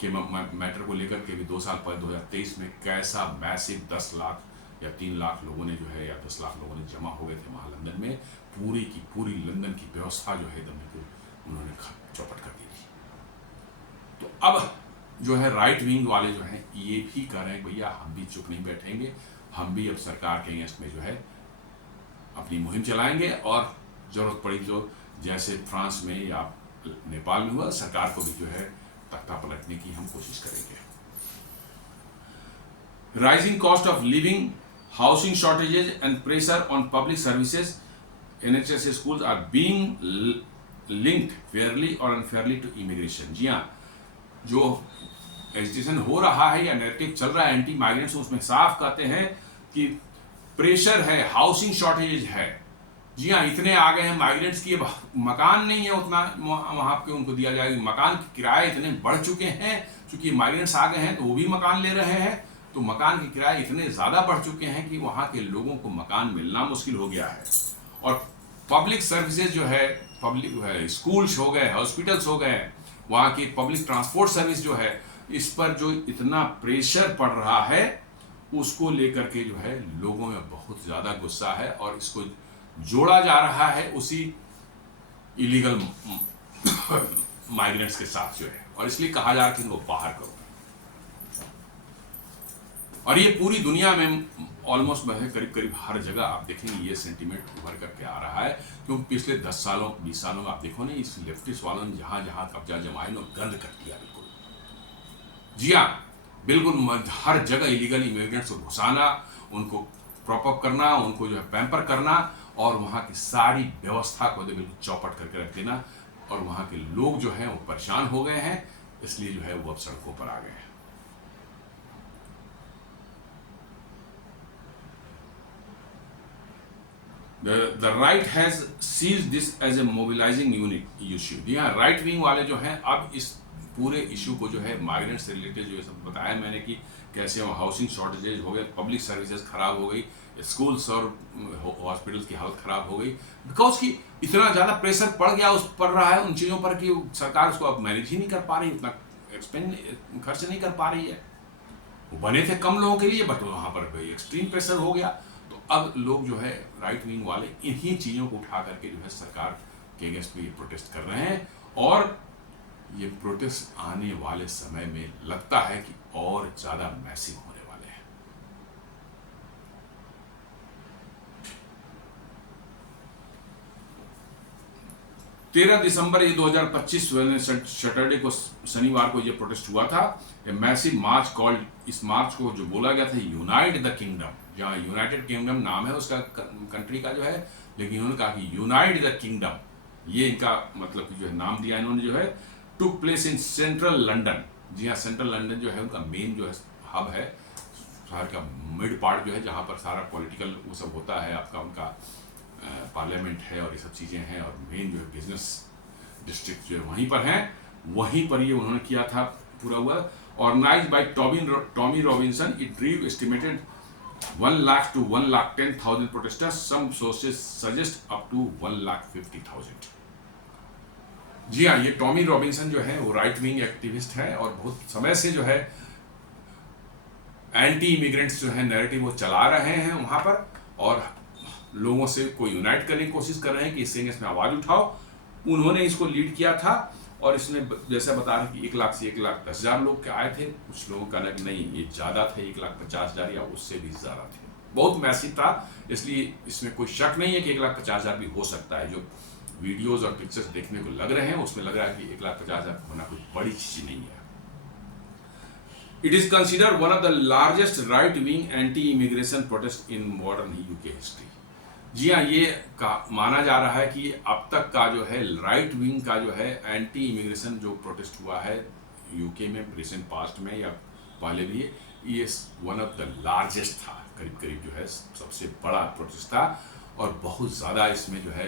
के मैटर को लेकर के भी 2 साल पहले 2023 में कैसा मैसिव 10 लाख या 3 लाख लोगों ने जो है, या 10 लाख लोगों ने जमा हो गए थे वहाँ लंदन में। पूरी की पूरी लंदन की व्यवस्था जो है एकदम उन्होंने चौपट कर दी थी। तो अब जो है राइट विंग वाले जो हैं ये भी कह रहे हैं भैया हम भी चुप नहीं बैठेंगे, हम भी अब सरकार के अगेंस्ट में जो है अपनी मुहिम चलाएंगे, और जरूरत पड़ी तो जैसे फ्रांस में या नेपाल में हुआ, सरकार को भी जो है तख्ता पलटने की हम कोशिश करेंगे। Rising cost of living, housing shortages and pressure on public services, NHS schools are being linked fairly or unfairly to immigration। जी हाँ, जो एजिटेशन हो रहा है या नैरेटिव चल रहा है एंटी माइग्रेंट्स, उसमें साफ कहते हैं कि प्रेशर है, हाउसिंग शॉर्टेज है। जी हाँ, इतने आ गए हैं माइग्रेंट्स की, मकान नहीं है उतना वहाँ पे उनको दिया जाएगा। मकान के किराए इतने बढ़ चुके हैं, क्योंकि माइग्रेंट्स आ गए हैं तो वो भी मकान ले रहे हैं, तो मकान के किराए इतने ज़्यादा बढ़ चुके हैं कि वहाँ के लोगों को मकान मिलना मुश्किल हो गया है। और पब्लिक सर्विसेज जो है, पब्लिक है, स्कूल्स हो गए, हॉस्पिटल्स हो गए, वहाँ की पब्लिक ट्रांसपोर्ट सर्विस जो है, इस पर जो इतना प्रेशर पड़ रहा है उसको लेकर के जो है लोगों में बहुत ज़्यादा गुस्सा है, और इसको जोड़ा जा रहा है उसी इलीगल माइग्रेंट्स के साथ जो है, और इसलिए कहा जा रहा है कि इनको बाहर करो। और ये पूरी दुनिया में ऑलमोस्ट करीब करीब हर जगह आप देखेंगे ये सेंटीमेंट उभर करके आ रहा है, क्योंकि पिछले 10 सालों 20 सालों में आप देखो ना, इस लेफ्टिस्ट वालों ने जहाँ जहाँ कब्जा जमाए ना गंद कर दिया बिल्कुल। जी हाँ, बिल्कुल हर जगह इलीगल इमिग्रेंट्स को घुसाना, उनको प्रॉप अप करना, उनको जो है पैम्पर करना, और वहाँ की सारी व्यवस्था को बिल्कुल चौपट करके रख देना। और वहाँ के लोग जो हैं वो परेशान हो गए हैं, इसलिए जो है वो अब सड़कों पर आ गए हैं। The right has seized this as a mobilizing issue। जी हाँ, राइट विंग वाले जो हैं अब इस पूरे इशू को जो है माइग्रेंट से रिलेटेड जो है सब बताया मैंने कि कैसे हाउसिंग शॉर्टेजेज हो गए, पब्लिक सर्विसेज खराब हो गई, स्कूल्स और हॉस्पिटल्स की हालत खराब हो गई, बिकॉज कि इतना ज़्यादा प्रेशर पड़ रहा है उन चीज़ों पर कि सरकार उसको अब मैनेज ही नहीं कर पा रही, उतना एक्सपेंड खर्च नहीं कर पा रही है। वो बने थे कम लोगों के लिए, बट वहाँ पर एक्सट्रीम प्रेशर हो गया। तो अब लोग जो है राइट विंग वाले इन्हीं चीज़ों को उठा करके जो है सरकार के अगेंस्ट में ये प्रोटेस्ट कर रहे हैं, और ये प्रोटेस्ट आने वाले समय में लगता है कि और ज़्यादा मैसिव होने वाले हैं। तेरह दिसंबर 2025 सैटरडे को, शनिवार को ये प्रोटेस्ट हुआ था। मैसिव मार्च कॉल्ड, इस मार्च को जो बोला गया था यूनाइट द किंगडम, जहाँ यूनाइटेड किंगडम नाम है उसका कंट्री का जो है, लेकिन उन्होंने कहा कि यूनाइट द किंगडम, ये इनका मतलब जो है नाम दिया इन्होंने जो है। Took place in central London. जी हाँ, सेंट्रल लंदन जो है उनका मेन जो है हब है, शहर का मिड पार्ट जो है, जहाँ पर सारा पॉलिटिकल वो सब होता है, आपका उनका पार्लियामेंट है और ये सब चीज़ें हैं, और मेन जो है बिजनेस डिस्ट्रिक्ट जो है वहीं पर हैं, वहीं पर ये उन्होंने किया था पूरा हुआ। Organised by Tommy Robinson, it drew estimated 1 lakh to 1,10,000 protesters. Some sources suggest up to 1,50,000। जी हाँ, ये टॉमी रॉबिन्सन जो है वो राइट विंग एक्टिविस्ट है, और बहुत समय से जो है एंटी इमिग्रेंट्स जो है नैरेटिव वो चला रहे हैं वहाँ पर, और लोगों से को यूनाइट करने की कोशिश कर रहे हैं कि इससे इसमें आवाज़ उठाओ। उन्होंने इसको लीड किया था, और इसमें जैसा बता रहे कि 1 लाख से 1,10,000 लोग आए थे। कुछ लोगों का कहना कि नहीं, ये ज़्यादा थे, 1,50,000 या उससे भी ज़्यादा थे, बहुत मैसिव था। इसलिए इसमें कोई शक नहीं है कि 1,50,000 भी हो सकता है। जो वीडियोज़ और पिक्चर्स देखने को लग रहे हैं उसमें लग रहा है कि 1,50,000 होना कोई बड़ी चीज़ नहीं है। It is considered one of the largest right wing anti immigration protest in modern UK history. जी हाँ, ये माना जा रहा है कि अब तक का जो है राइट विंग का जो है एंटी इमिग्रेशन जो प्रोटेस्ट हुआ है यूके में रिसेंट पास्ट में या पहले भी, ये वन ऑफ द लार्जेस्ट था, करीब करीब जो है सबसे बड़ा प्रोटेस्ट था। और बहुत ज़्यादा इसमें जो है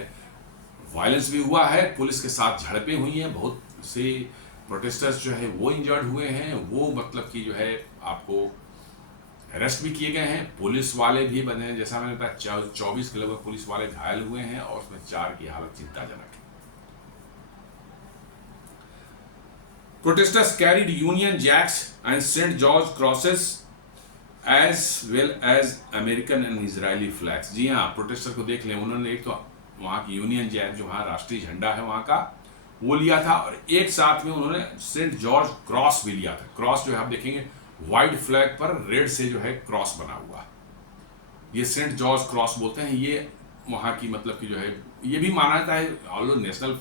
वायलेंस भी हुआ है, पुलिस के साथ झड़पें हुई हैं, बहुत से प्रोटेस्टर्स जो है वो इंजर्ड हुए हैं, वो मतलब कि जो है आपको अरेस्ट भी किए गए हैं, पुलिस वाले भी बने हैं, जैसा मैंने बताया 24 के लगभग पुलिस वाले घायल हुए हैं और उसमें 4 की हालत चिंताजनक है। Protesters carried union jacks and Saint George crosses as well as American and Israeli flags. जी हाँ, प्रोटेस्टर को देख लें, उन्होंने एक तो वहाँ की यूनियन जैक जो वहाँ राष्ट्रीय झंडा है वहाँ का वो लिया था, और एक साथ में उन्होंने सेंट जॉर्ज क्रॉस भी लिया था। क्रॉस जो है आप देखेंगे व्हाइट फ्लैग पर रेड से जो है क्रॉस बना हुआ, ये सेंट जॉर्ज क्रॉस बोलते हैं। ये वहाँ की मतलब कि जो है ये भी माना जाता है, ऑल्दो नेशनल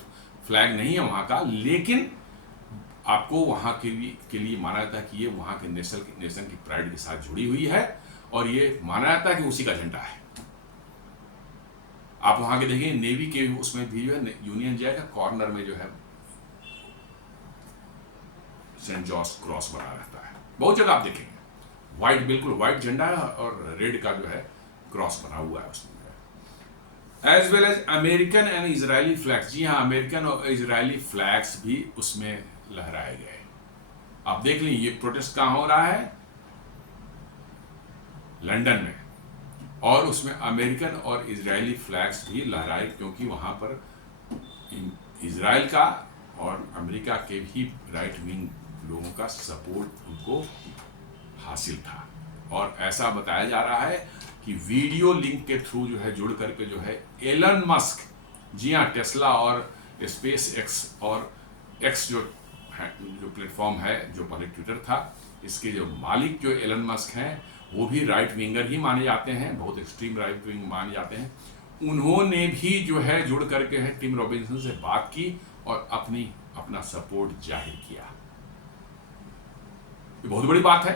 फ्लैग नहीं है वहाँ का, लेकिन आपको वहाँ के लिए माना जाता है कि ये वहाँ के नेशन की प्राइड के साथ जुड़ी हुई है, और ये माना जाता है कि उसी का झंडा है। आप वहाँ के देखिए नेवी के उसमें भी जो है यूनियन जैक का कॉर्नर में जो है सेंट जॉर्ज क्रॉस बना रहता है, बहुत जगह आप देखेंगे व्हाइट, बिल्कुल व्हाइट झंडा है और रेड का जो है क्रॉस बना हुआ है उसमें। As well as American and Israeli flags. जी हाँ, अमेरिकन और इजरायली फ्लैग्स भी उसमें लहराए गए। आप देख लीजिए ये प्रोटेस्ट कहाँ हो रहा है, लंदन में, और उसमें अमेरिकन और इजरायली फ्लैग्स भी लहराए, क्योंकि वहां पर इजराइल का और अमेरिका के भी राइट विंग लोगों का सपोर्ट उनको हासिल था। और ऐसा बताया जा रहा है कि वीडियो लिंक के थ्रू जो है जुड़ करके जो है एलन मस्क, जी हाँ, टेस्ला और स्पेस एक्स और एक्स जो प्लेटफॉर्म है जो पहले ट्विटर था, इसके जो मालिक जो एलन मस्क हैं वो भी राइट विंगर ही माने जाते हैं, बहुत एक्सट्रीम राइट विंग माने जाते हैं। उन्होंने भी जो है जुड़ करके है टिम रॉबिन्सन से बात की और अपना सपोर्ट जाहिर किया। ये बहुत बड़ी बात है,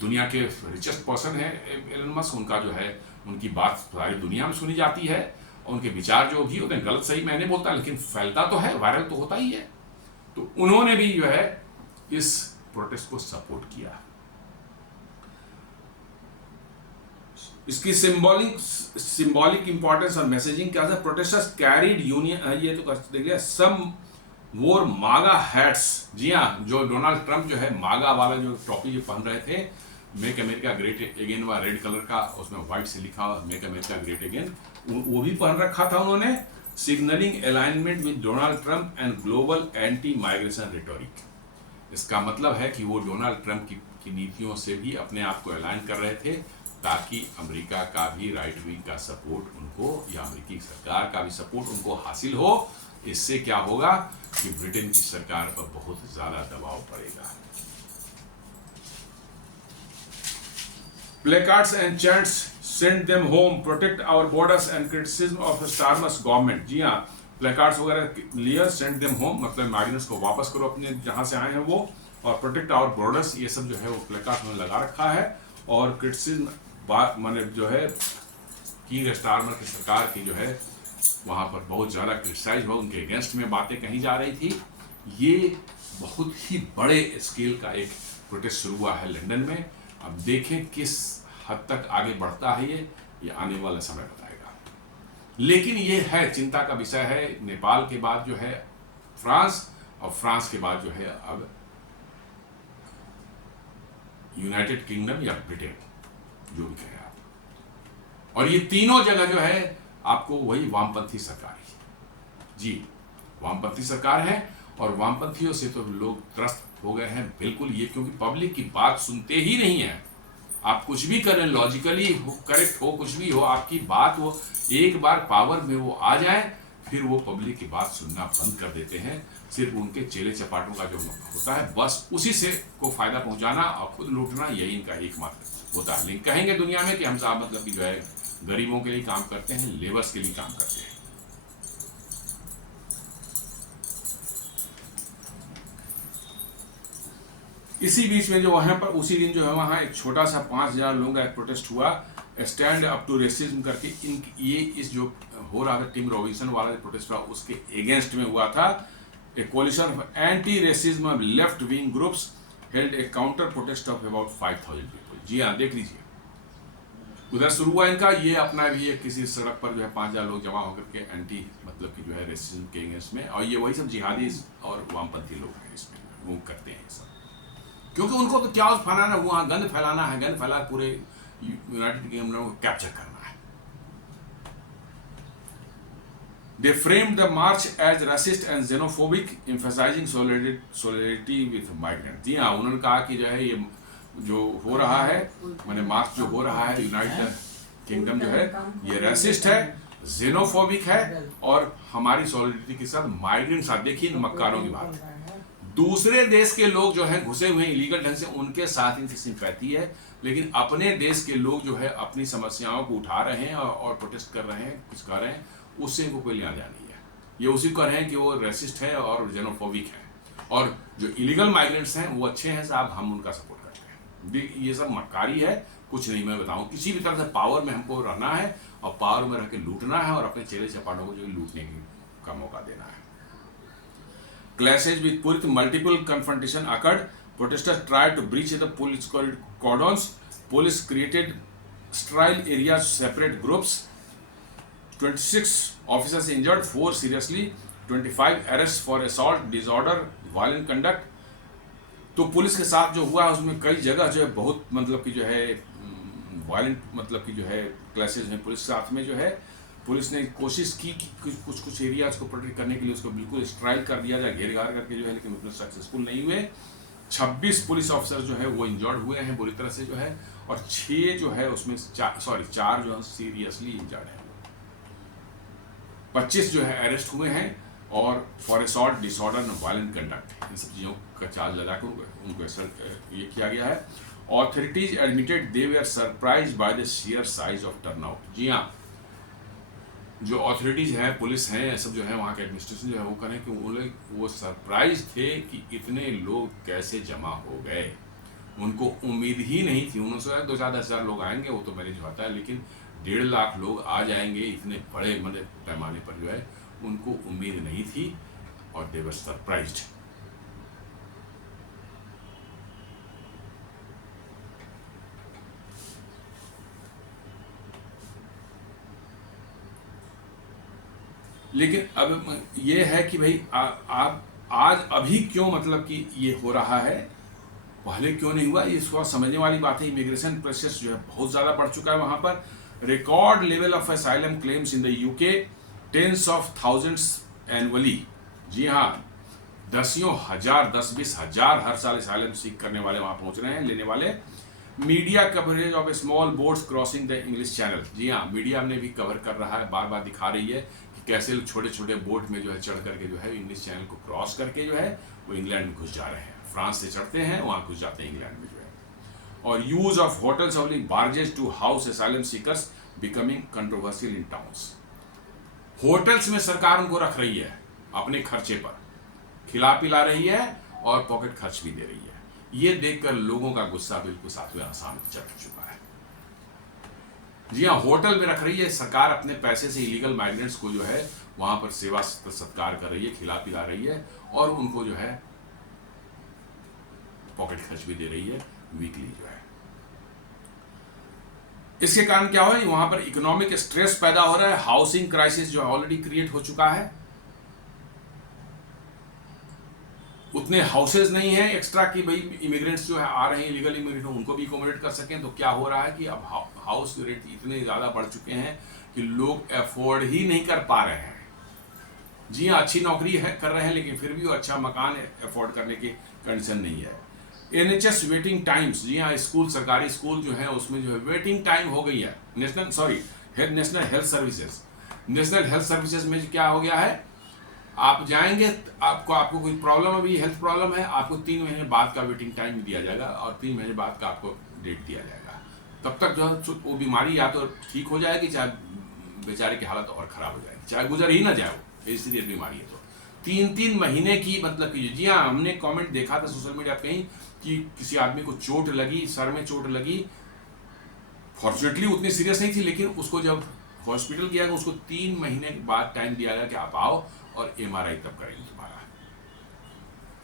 दुनिया के रिचेस्ट पर्सन है एलन मस्क, उनका जो है उनकी बात सारी दुनिया में सुनी जाती है, और उनके विचार जो भी होते हैं गलत सही मैं नहीं बोलता, लेकिन फैलता तो है, वायरल तो होता ही है। तो उन्होंने भी जो है इस प्रोटेस्ट को सपोर्ट किया। इसकी सिंबॉलिक इंपॉर्टेंस और मैसेजिंग क्या था, प्रोटेस्टर्स कैरीड यूनियन, ये तो देखिए सम वोर मागा हैट्स। जी हाँ, जो डोनाल्ड ट्रंप जो है मागा वाला जो टॉपी जो पहन रहे थे, मेक अमेरिका ग्रेट अगेन वाला रेड कलर का, उसमें व्हाइट से लिखा हुआ मेक अमेरिका ग्रेट अगेन, वो भी पहन रखा था उन्होंने, signalling alignment with Donald Trump and global anti migration rhetoric. इसका मतलब है कि वो डोनाल्ड ट्रंप की नीतियों से भी अपने आप को अलाइन कर रहे थे, ताकि अमेरिका का भी राइट विंग का सपोर्ट उनको या अमेरिकी सरकार का भी सपोर्ट उनको हासिल हो। इससे क्या होगा कि ब्रिटेन की सरकार पर बहुत ज्यादा दबाव पड़ेगा। Placards and chants send them home, protect our borders and criticism of Starmer's government. जी हाँ, प्लेकार्ड्स वगैरह लिया, सेंड देम होम मतलब माइग्रेंट्स को वापस करो अपने जहां से आए हैं वो, और प्रोटेक्ट आवर बॉर्डर्स, ये सब जो है वो प्लेकार्ड में लगा रखा है। और क्रिटिसिज्म माने जो है कीर स्टारमर की सरकार की जो है वहाँ पर बहुत ज़्यादा क्रिटिसाइज हुआ, उनके अगेंस्ट में बातें कही जा रही थी। ये बहुत ही बड़े स्केल का एक प्रोटेस्ट शुरू हुआ है लंदन में। अब देखें किस हद तक आगे बढ़ता है ये आने वाला समय बताएगा। लेकिन ये है चिंता का विषय है, नेपाल के बाद जो है फ्रांस, और फ्रांस के बाद जो है अब यूनाइटेड किंगडम या ब्रिटेन, जो भी कहें आप। और ये तीनों जगह जो है आपको वही वामपंथी सरकार है। जी, वामपंथी सरकार है, और वामपंथियों से तो लोग त्रस्त हो गए हैं बिल्कुल, ये क्योंकि पब्लिक की बात सुनते ही नहीं है। आप कुछ भी करें, लॉजिकली करेक्ट हो, कुछ भी हो, आपकी बात वो एक बार पावर में वो आ जाए, फिर वो पब्लिक की बात सुनना बंद कर देते हैं। सिर्फ उनके चेले चपाटों का जो होता है बस उसी से को फायदा पहुंचाना और खुद लूटना, यही इनका एकमात्र होता है। लेकिन कहेंगे दुनिया में कि हम साहब मतलब कि जो है गरीबों के लिए काम करते हैं, लेबर्स के लिए काम करते हैं। इसी बीच में जो वहाँ पर उसी दिन जो है वहाँ एक छोटा सा 5,000 लोगों का एक प्रोटेस्ट हुआ, स्टैंड अप टू रेसिज्म करके। ये इस जो हो रहा था टिम रॉबिन्सन वाला जो प्रोटेस्ट हुआ उसके अगेंस्ट में हुआ था। A coalition of anti racism left wing groups held a counter protest of about 5,000 people. जी हाँ, देख लीजिए, उधर शुरू हुआ इनका, ये अपना भी है किसी सड़क पर जो है 5,000 लोग जमा होकर के एंटी मतलब कि जो है रेसिज्म के अगेंस्ट में, और ये वही सब जिहादी और वामपंथी लोग हैं इसमें, वो करते हैं सब, क्योंकि उनको तो क्या फैलाना, वहाँ गंद फैलाना है, गंद फैला पूरे यूनाइटेड किंगडम को कैप्चर करना है। They framed the march as racist and xenophobic, emphasizing solidarity with migrants। जी हाँ, उन्होंने कहा कि जो है ये जो हो रहा है, मैंने मार्च जो हो रहा है यूनाइटेड किंगडम जो है ये रेसिस्ट है, जेनोफोबिक है और हमारी सॉलिडरिटी के साथ माइग्रेंट साथ। देखिए मक्कारों की बात, दूसरे देश के लोग जो है घुसे हुए इलीगल ढंग से, उनके साथ इनकी सिंपैथी है, लेकिन अपने देश के लोग जो है अपनी समस्याओं को उठा रहे हैं और प्रोटेस्ट कर रहे हैं, कुछ कर रहे हैं, उससे इनको कोई लिहाजा नहीं है। ये उसी को कह रहे हैं कि वो रेसिस्ट है और जेनोफोबिक है, और जो इलीगल माइग्रेंट्स हैं वो अच्छे हैं साहब, हम उनका सपोर्ट करते हैं। ये सब मक्कारी है, कुछ नहीं। मैं बताऊं, किसी भी तरह से पावर में हमको रहना है और पावर में रह के लूटना है और अपने चेले चपाटों को जो लूटने का मौका देना है। Clashes with Purit, multiple confrontation occurred. Protesters tried to breach the police cordons. Police created sterile areas, separate groups. 26 officers injured, 4 seriously. 25 arrests for assault, disorder, violent conduct. तो पुलिस के साथ जो हुआ उसमें कई जगह जो है बहुत मतलब कि जो है वायलेंट मतलब कि जो है क्लैशेज हैं पुलिस के साथ में। जो है पुलिस ने कोशिश की कि कुछ एरियाज को प्रोटेक्ट करने के लिए उसको बिल्कुल स्ट्राइक कर दिया जाए, घेर घार करके जो है, लेकिन उसमें सक्सेसफुल नहीं हुए। 26 पुलिस ऑफिसर जो है वो इंजर्ड हुए हैं बुरी तरह से जो है, और 6 जो है उसमें 4 जो है सीरियसली इंजर्ड है। 25 जो है अरेस्ट हुए हैं और for assault, disorder and violent conduct, इन सब चीज़ों का चार्ज लगा कर उनको ये किया गया है। Authorities admitted they were surprise by the sheer size of turnout. जी हाँ, जो अथॉरिटीज हैं, पुलिस हैं, सब जो है वहाँ के एडमिनिस्ट्रेशन जो है वो करें कि वो सरप्राइज थे कि इतने लोग कैसे जमा हो गए। उनको उम्मीद ही नहीं थी। उन्होंने सोचा 2-4-10,000 लोग आएंगे, वो तो मैनेज होता है, लेकिन 1.5 लाख लोग आ जाएंगे इतने बड़े पैमाने पर जो है, उनको उम्मीद नहीं थी और दे वर सरप्राइज्ड। लेकिन अब ये है कि भाई आप आज अभी क्यों मतलब कि ये हो रहा है, पहले क्यों नहीं हुआ, ये थोड़ा समझने वाली बात है। इमिग्रेशन प्रोसेस जो है बहुत ज़्यादा बढ़ चुका है वहाँ पर। Record level of asylum claims in the UK, tens of thousands annually. जी हाँ, 10-20 हज़ार हर साल असाइलम सीख करने वाले वहाँ पहुँच रहे हैं, लेने वाले। Media coverage of a small boats crossing the English Channel. जी हाँ, मीडिया ने भी कवर कर रहा है, बार बार दिखा रही है कि कैसे छोटे छोटे बोट में जो है चढ़ करके जो है इंग्लिश चैनल को क्रॉस करके जो है वो इंग्लैंड में घुस जा रहे हैं। फ्रांस से चढ़ते हैं, वहाँ घुस जाते हैं इंग्लैंड में जो है। और use of hotels of barges to house asylum seekers becoming controversial in towns. Hotels में सरकार उनको रख रही है अपने खर्चे पर, खिला पिला रही है और पॉकेट खर्च भी दे रही है। ये देखकर लोगों का गुस्सा बिल्कुल सातवें आसमान पर चढ़ चुका है। जी हाँ, होटल में रख रही है सरकार, अपने पैसे से इलीगल माइग्रेंट्स को जो है वहां पर सेवा सत्कार कर रही है, खिला पिला रही है और उनको जो है पॉकेट खर्च भी दे रही है वीकली जो है। इसके कारण क्या हो रहा है, वहां पर इकोनॉमिक स्ट्रेस पैदा हो रहा है, हाउसिंग क्राइसिस जो ऑलरेडी क्रिएट हो चुका है। उतने हाउसेज नहीं है एक्स्ट्रा कि भाई इमिग्रेंट्स जो है आ रहे हैं इलीगल इमिग्रेंट उनको भी अकोमोडेट कर सकें। तो क्या हो रहा है कि अब हाउस रेट इतने ज़्यादा बढ़ चुके हैं कि लोग अफोर्ड ही नहीं कर पा रहे हैं। जी हाँ, अच्छी नौकरी है कर रहे हैं, लेकिन फिर भी वो अच्छा मकान अफोर्ड करने की कंडीशन नहीं है। NHS वेटिंग टाइम्स, जी हाँ, स्कूल, सरकारी स्कूल जो है उसमें जो है वेटिंग टाइम हो गई है। National health services, national health services में क्या हो गया है, आप जाएंगे, आपको कोई प्रॉब्लम, अभी हेल्थ प्रॉब्लम है, आपको 3 महीने बाद का वेटिंग टाइम दिया जाएगा और 3 महीने बाद का आपको डेट दिया जाएगा। तब तक जो है वो बीमारी या तो ठीक हो जाएगी, चाहे बेचारे की हालत और ख़राब हो जाएगी, चाहे गुजर ही ना जाए वो, इसलिए बीमारी है। तो 3-3 महीने की मतलब कि, जी हाँ, हमने कमेंट देखा था सोशल मीडिया पे कहीं कि किसी आदमी को चोट लगी, सर में चोट लगी, फॉर्चुनेटली उतनी सीरियस नहीं थी, लेकिन उसको जब हॉस्पिटल किया गया उसको 3 महीने के बाद टाइम दिया गया कि आप आओ और MRI तब करेंगे तुम्हारा।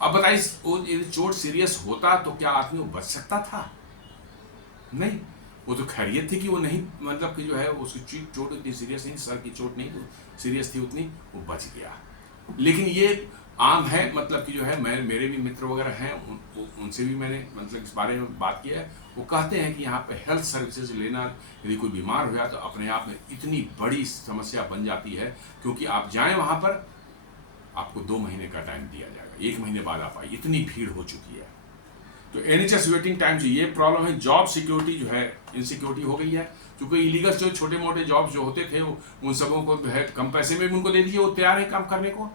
अब बताइए, यदि चोट सीरियस होता तो क्या आदमी वो बच सकता था? नहीं, वो तो खैरियत थी कि वो नहीं, मतलब कि जो है उसकी चोट उतनी सीरियस नहीं, सर की चोट नहीं सीरियस थी उतनी, वो बच गया। लेकिन ये आम है, मतलब कि जो है मेरे भी मित्र वगैरह हैं, उनसे भी मैंने मतलब इस बारे में बात किया है। वो कहते हैं कि यहाँ पे हेल्थ सर्विसेज लेना, यदि कोई बीमार हो जाए तो अपने आप में इतनी बड़ी समस्या बन जाती है, क्योंकि आप जाएं वहाँ पर, आपको 2 महीने का टाइम दिया जाएगा, 1 महीने बाद आप आए, इतनी भीड़ हो चुकी है। तो NHS वेटिंग टाइम से ये प्रॉब्लम है। जॉब सिक्योरिटी जो है इनसिक्योरिटी हो गई है, क्योंकि इलीगल जो छोटे मोटे जॉब जो होते थे उन सबों को जो है कम पैसे में भी उनको दे दीजिए, वो तैयार है काम करने को।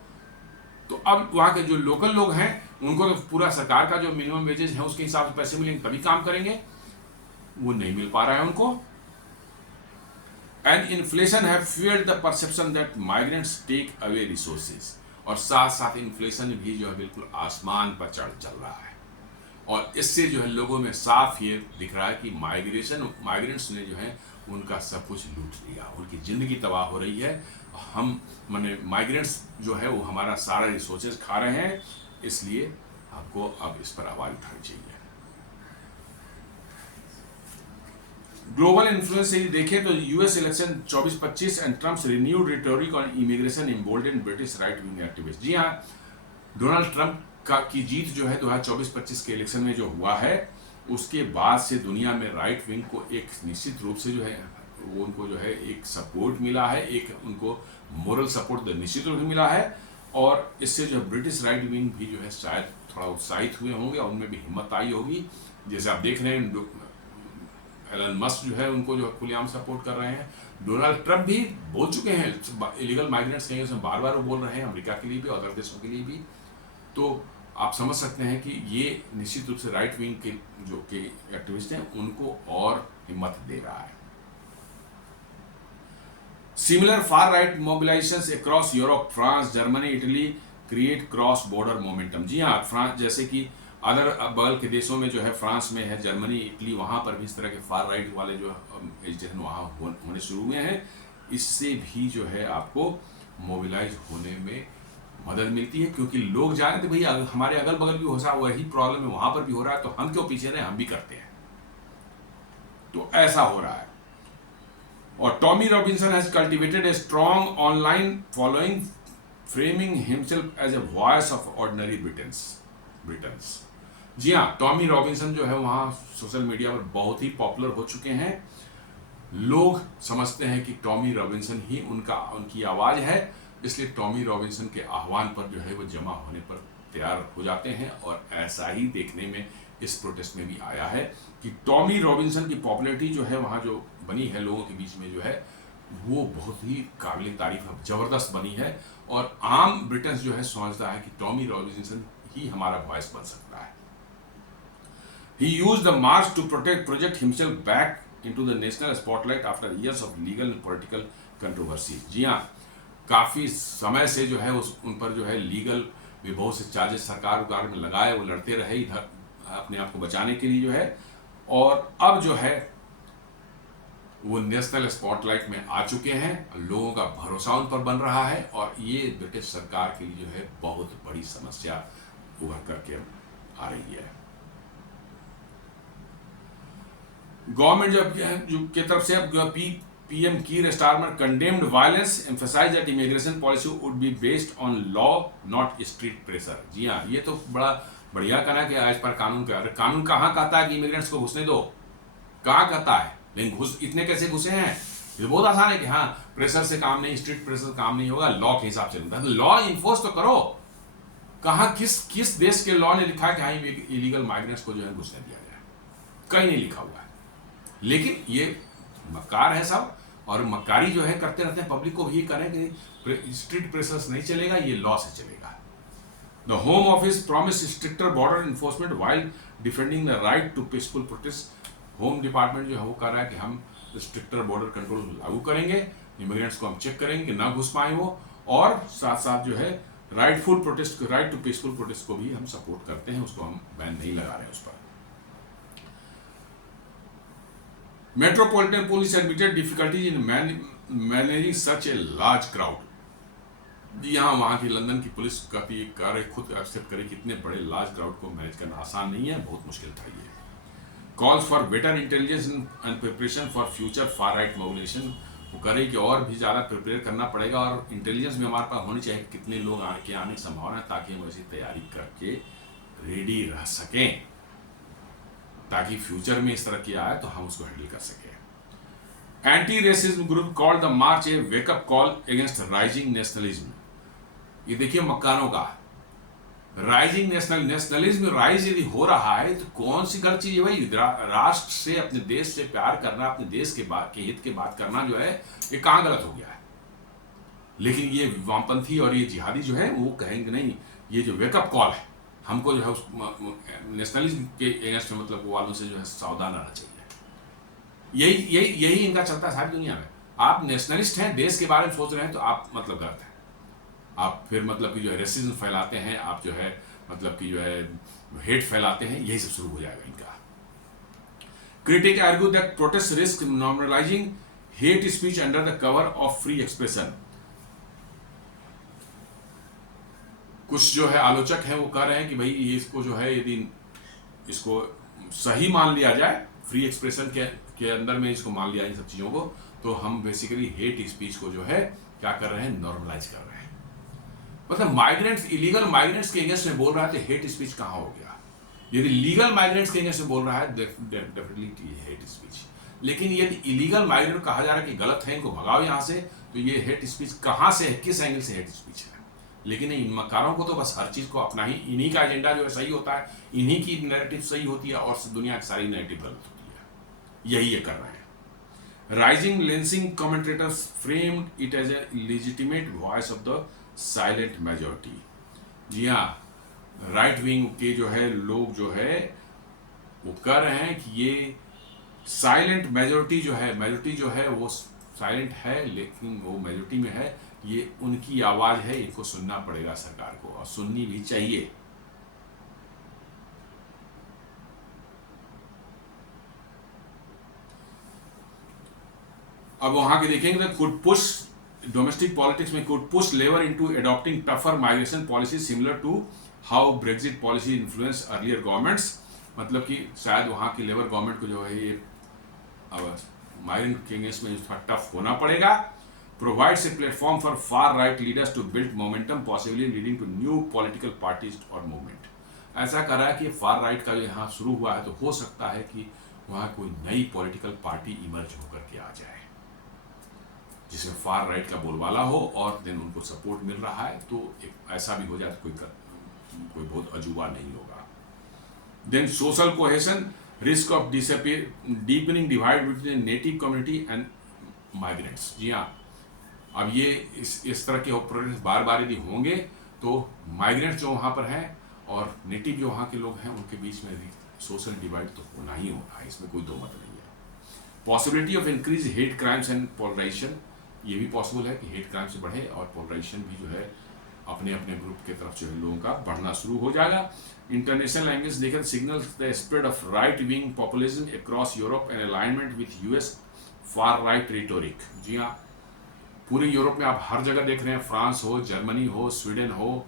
तो अब वहाँ के जो लोकल लोग हैं उनको तो पूरा सरकार का जो मिनिमम वेजेस है उसके हिसाब से पैसे मिलेंगे तभी काम करेंगे, वो नहीं मिल पा रहा है उनको। And inflation have fuelled the perception that migrants take away resources, और साथ साथ इन्फ्लेशन भी जो है बिल्कुल आसमान पर चल रहा है, और इससे जो है लोगों में साफ ये दिख रहा है कि माइग्रेंट्स ने जो है उनका सब कुछ लूट लिया, उनकी ज़िंदगी तबाह हो रही है। हम माने माइग्रेंट्स जो है वो हमारा सारा रिसोर्सेज खा रहे हैं, इसलिए आपको अब इस पर आवाज़ उठानी चाहिए। ग्लोबल इन्फ्लुएंस से देखें तो US election 24-25 and Trump's renewed rhetoric on immigration emboldened British right wing activist. जी हाँ, डोनाल्ड ट्रंप की जीत जो है 2024-25 के इलेक्शन में जो हुआ है, उसके बाद से दुनिया में राइट विंग को एक निश्चित रूप से जो है वो उनको जो है एक सपोर्ट मिला है, एक उनको मोरल सपोर्ट निश्चित रूप से मिला है, और इससे जो ब्रिटिश राइट विंग भी जो है शायद थोड़ा उत्साहित हुए होंगे और उनमें भी हिम्मत आई होगी। जैसे आप देख रहे हैं एलन मस्क जो है उनको जो खुलेआम सपोर्ट कर रहे हैं, डोनाल्ड ट्रंप भी बोल चुके हैं इलीगल माइग्रेंट्स कहीं उसमें बार बार वो बोल रहे हैं, अमेरिका के लिए भी और अदर देशों के लिए भी। तो आप समझ सकते हैं कि ये निश्चित रूप से राइट विंग के जो के एक्टिविस्ट हैं उनको और हिम्मत दे रहा है। Similar far right mobilisations across Europe, France, Germany, Italy create cross border momentum. जी हाँ, फ्रांस जैसे कि अदर बगल के देशों में जो है, फ्रांस में है, जर्मनी, इटली, वहाँ पर भी इस तरह के फार राइट वाले जो एजिटेशन वहाँ होने शुरू हुए हैं। इससे भी जो है आपको मोबिलाइज होने में मदद मिलती है, क्योंकि लोग जाने तो भैया हमारे अगल बगल भी हो रहा, वही प्रॉब्लम है वहाँ पर भी हो रहा है, तो हम क्यों पीछे रहे, हम भी करते हैं। तो ऐसा हो रहा है। और Tommy Robinson has cultivated a strong online following, framing himself as a voice of ordinary Britons. जी हाँ, टॉमी रॉबिन्सन जो है वहाँ सोशल मीडिया पर बहुत ही पॉपुलर हो चुके हैं। लोग समझते हैं कि टॉमी रॉबिन्सन ही उनकी आवाज़ है, इसलिए टॉमी रॉबिन्सन के आह्वान पर जो है वो जमा होने पर तैयार हो जाते हैं। और ऐसा ही देखने में इस प्रोटेस्ट में भी आया है कि टॉमी रॉबिन्सन की पॉपुलैरिटी जो है वहाँ जो बनी है लोगों के बीच में जो है वो बहुत ही काबिल तारीफ ज़बरदस्त बनी है। और आम ब्रिटन्स जो है समझता है कि टॉमी रॉबिन्सन ही हमारा वॉइस बन सकता है। He used the march to project himself back into the national spotlight after years of legal and political controversy. जी हाँ, काफ़ी समय से जो है उन पर जो है लीगल भी बहुत से चार्जेस सरकार में लगाए, वो लड़ते रहे इधर अपने आप को बचाने के लिए जो है, और अब जो है वो नेशनल स्पॉटलाइट में आ चुके हैं, लोगों का भरोसा उन पर बन रहा है, और ये ब्रिटिश सरकार के लिए जो है बहुत बड़ी समस्या उभर करके आ रही है। गवर्नमेंट जो की तरफ से अब PM Keir Starmer condemned violence, emphasised that immigration policy would be based on law not street pressure. जी हाँ, ये तो बड़ा बढ़िया कहना कि आज पर कानून का, कानून कहाँ कहता है कि इमिग्रेंट्स को घुसने दो, कहाँ कहता है, लेकिन इतने कैसे घुसे हैं। ये बहुत आसान है कि हाँ प्रेशर से काम नहीं, स्ट्रीट प्रेशर काम नहीं होगा, लॉ के हिसाब से होता है, तो लॉ इन्फोर्स तो करो। कहाँ किस देश के लॉ ने लिखा है कि हाँ इलीगल माइग्रेंट्स को जो है घुसने दिया जाए, कहीं नहीं लिखा हुआ है। लेकिन ये मक्कार है सब, और मक्कारी जो है करते रहते हैं, पब्लिक को भी करें कि स्ट्रीट प्रेशर्स नहीं चलेगा, ये लॉ से चलेगा। The home office promise stricter border enforcement while defending the right to peaceful protest. Home department जो है वो कह रहा है कि हम स्ट्रिक्टर बॉर्डर कंट्रोल लागू करेंगे, इमिग्रेंट्स को हम चेक करेंगे कि ना घुस पाए वो, और साथ साथ जो है rightful protest, right to peaceful protest को भी हम सपोर्ट करते हैं, उसको हम बैन नहीं लगा रहे हैं उस पर। Metropolitan police admitted difficulties in managing such a large crowd. यहाँ वहाँ की लंदन की पुलिस काफी कार्य खुद एक्सेप्ट करे कि इतने बड़े लार्ज क्राउड को मैनेज करना आसान नहीं है, बहुत मुश्किल था ये। Calls for better intelligence and preparation for future far right mobilisation, वो करे कि और भी ज़्यादा प्रिपेयर करना पड़ेगा और इंटेलिजेंस भी हमारे पास होनी चाहिए कि कितने लोग आने की संभावना है, ताकि हम ऐसी तैयारी करके रेडी रह सकें, ताकि फ्यूचर में इस तरह की आए तो हम उसको हैंडल कर सकें। Anti racism group called the March A wake up call against rising nationalism. ये देखिए मक्कानों का राइजिंग नेशनलिज्म राइज यदि हो रहा है तो कौन सी गलत चीज है भाई? राष्ट्र से, अपने देश से प्यार करना, अपने देश के हित की बात करना जो है, ये कहाँ गलत हो गया है? लेकिन ये वामपंथी और ये जिहादी जो है वो कहेंगे नहीं, ये जो वेकअप कॉल है, हमको जो है उस नेशनलिज्म के अगेंस्ट मतलब वालों से जो है सावधान रहना चाहिए। यही इनका चलता है सारी दुनिया में। आप नेशनलिस्ट हैं, देश के बारे में सोच रहे हैं तो आप मतलब गलत है। आप फिर मतलब कि जो है रेसिज्म फैलाते हैं, आप जो है मतलब कि जो है हेट फैलाते हैं, यही सब शुरू हो जाएगा इनका। Critic argue that protest risk normalising hate speech under the cover of free expression. कुछ जो है आलोचक हैं वो कह रहे हैं कि भाई इसको जो है यदि इसको सही मान लिया जाए, फ्री एक्सप्रेशन के अंदर में इसको मान लिया इन सब चीजों को, तो हम बेसिकली हेट स्पीच को जो है क्या कर रहे हैं, नॉर्मलाइज कर रहे हैं। मतलब माइग्रेंट्स, इलीगल माइग्रेंट्स के अगेंस्ट में बोल रहा है तो हेट स्पीच कहाँ हो गया? यदि लीगल माइग्रेंट्स के अगेंस्ट में बोल रहा है डेफिनेटली हेट स्पीच। लेकिन यदि इलीगल माइग्रेंट कहा जा रहा है कि गलत है, इनको भगाओ यहाँ से, तो ये हेट स्पीच कहाँ से है, किस एंगल से हेट स्पीच है? लेकिन इन मक्कारों को तो बस हर चीज को अपना ही, इन्हीं का एजेंडा जो है सही होता है, इन्हीं की नैरेटिव सही होती है और दुनिया की सारी नैरेटिव गलत होती है। यही ये कर रहे हैं। Rising lensing commentators framed it as a legitimate voice of the silent majority. जी हाँ, राइट विंग के जो है लोग जो है वो कह रहे हैं कि ये साइलेंट मेजॉरिटी जो है वो साइलेंट है, लेकिन वो मेजॉरिटी में है, ये उनकी आवाज है, इनको सुनना पड़ेगा सरकार को, और सुननी भी चाहिए। अब वहां के देखेंगे तो कुड पुश डोमेस्टिक पॉलिटिक्स में could push Labour into adopting tougher migration policies similar to how Brexit policy influenced earlier governments। मतलब कि शायद वहाँ की लेबर गवर्नमेंट को जो है ये माइग्रेंट के अगेंस्ट में थोड़ा टफ होना पड़ेगा। Provides a platform for far right leaders to build momentum, possibly leading to new political parties or movement। ऐसा कर रहा है कि फार राइट का जो यहाँ शुरू हुआ है, तो हो सकता है कि वहाँ कोई नई पॉलिटिकल पार्टी इमर्ज होकर के आ जाए जिसमें फार राइट का बोलबाला हो और देन उनको सपोर्ट मिल रहा है, तो एक ऐसा भी हो जाए तो कोई बहुत अजूबा नहीं होगा। Then social cohesion, risk of deepening divide between native community and migrants. जी हाँ, अब ये इस तरह के प्रोजेक्ट बार बार यदि होंगे तो माइग्रेंट्स जो वहाँ पर हैं और नेटिव जो वहाँ के लोग हैं उनके बीच में सोशल डिवाइड तो होना ही होना है, इसमें कोई दो मत नहीं है। Possibility of increase hate crimes and polarisation, ये भी पॉसिबल है कि हेट क्राइम से बढ़े और पोलराइजेशन भी जो है अपने अपने ग्रुप के तरफ जो है लोगों का बढ़ना शुरू हो जाएगा। इंटरनेशनल लैंग्वेज देकर signals the spread of right wing populism across Europe and alignment with US far right rhetoric. जी हाँ, पूरे यूरोप में आप हर जगह देख रहे हैं, फ्रांस हो, जर्मनी हो, स्वीडन हो,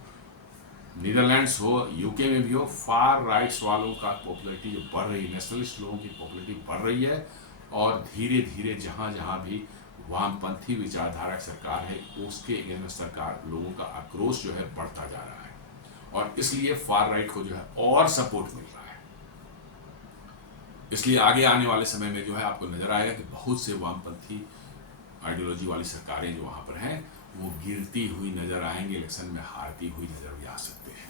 नीदरलैंड्स हो, यूके में भी हो, फार राइट्स वालों का पॉपुलैरिटी जो बढ़ रही है, नेशनलिस्ट लोगों की पॉपुलैरिटी बढ़ रही है और धीरे धीरे जहाँ जहाँ भी वामपंथी विचारधारा सरकार है उसके अगेंस्ट सरकार लोगों का आक्रोश जो है बढ़ता जा रहा है और इसलिए फार राइट को जो है और सपोर्ट मिल रहा है। इसलिए आगे आने वाले समय में जो है आपको नजर आएगा कि बहुत से वामपंथी आइडियोलॉजी वाली सरकारें जो वहां पर हैं वो गिरती हुई नजर आएंगे, इलेक्शन में हारती हुई नजर भी आ सकते हैं।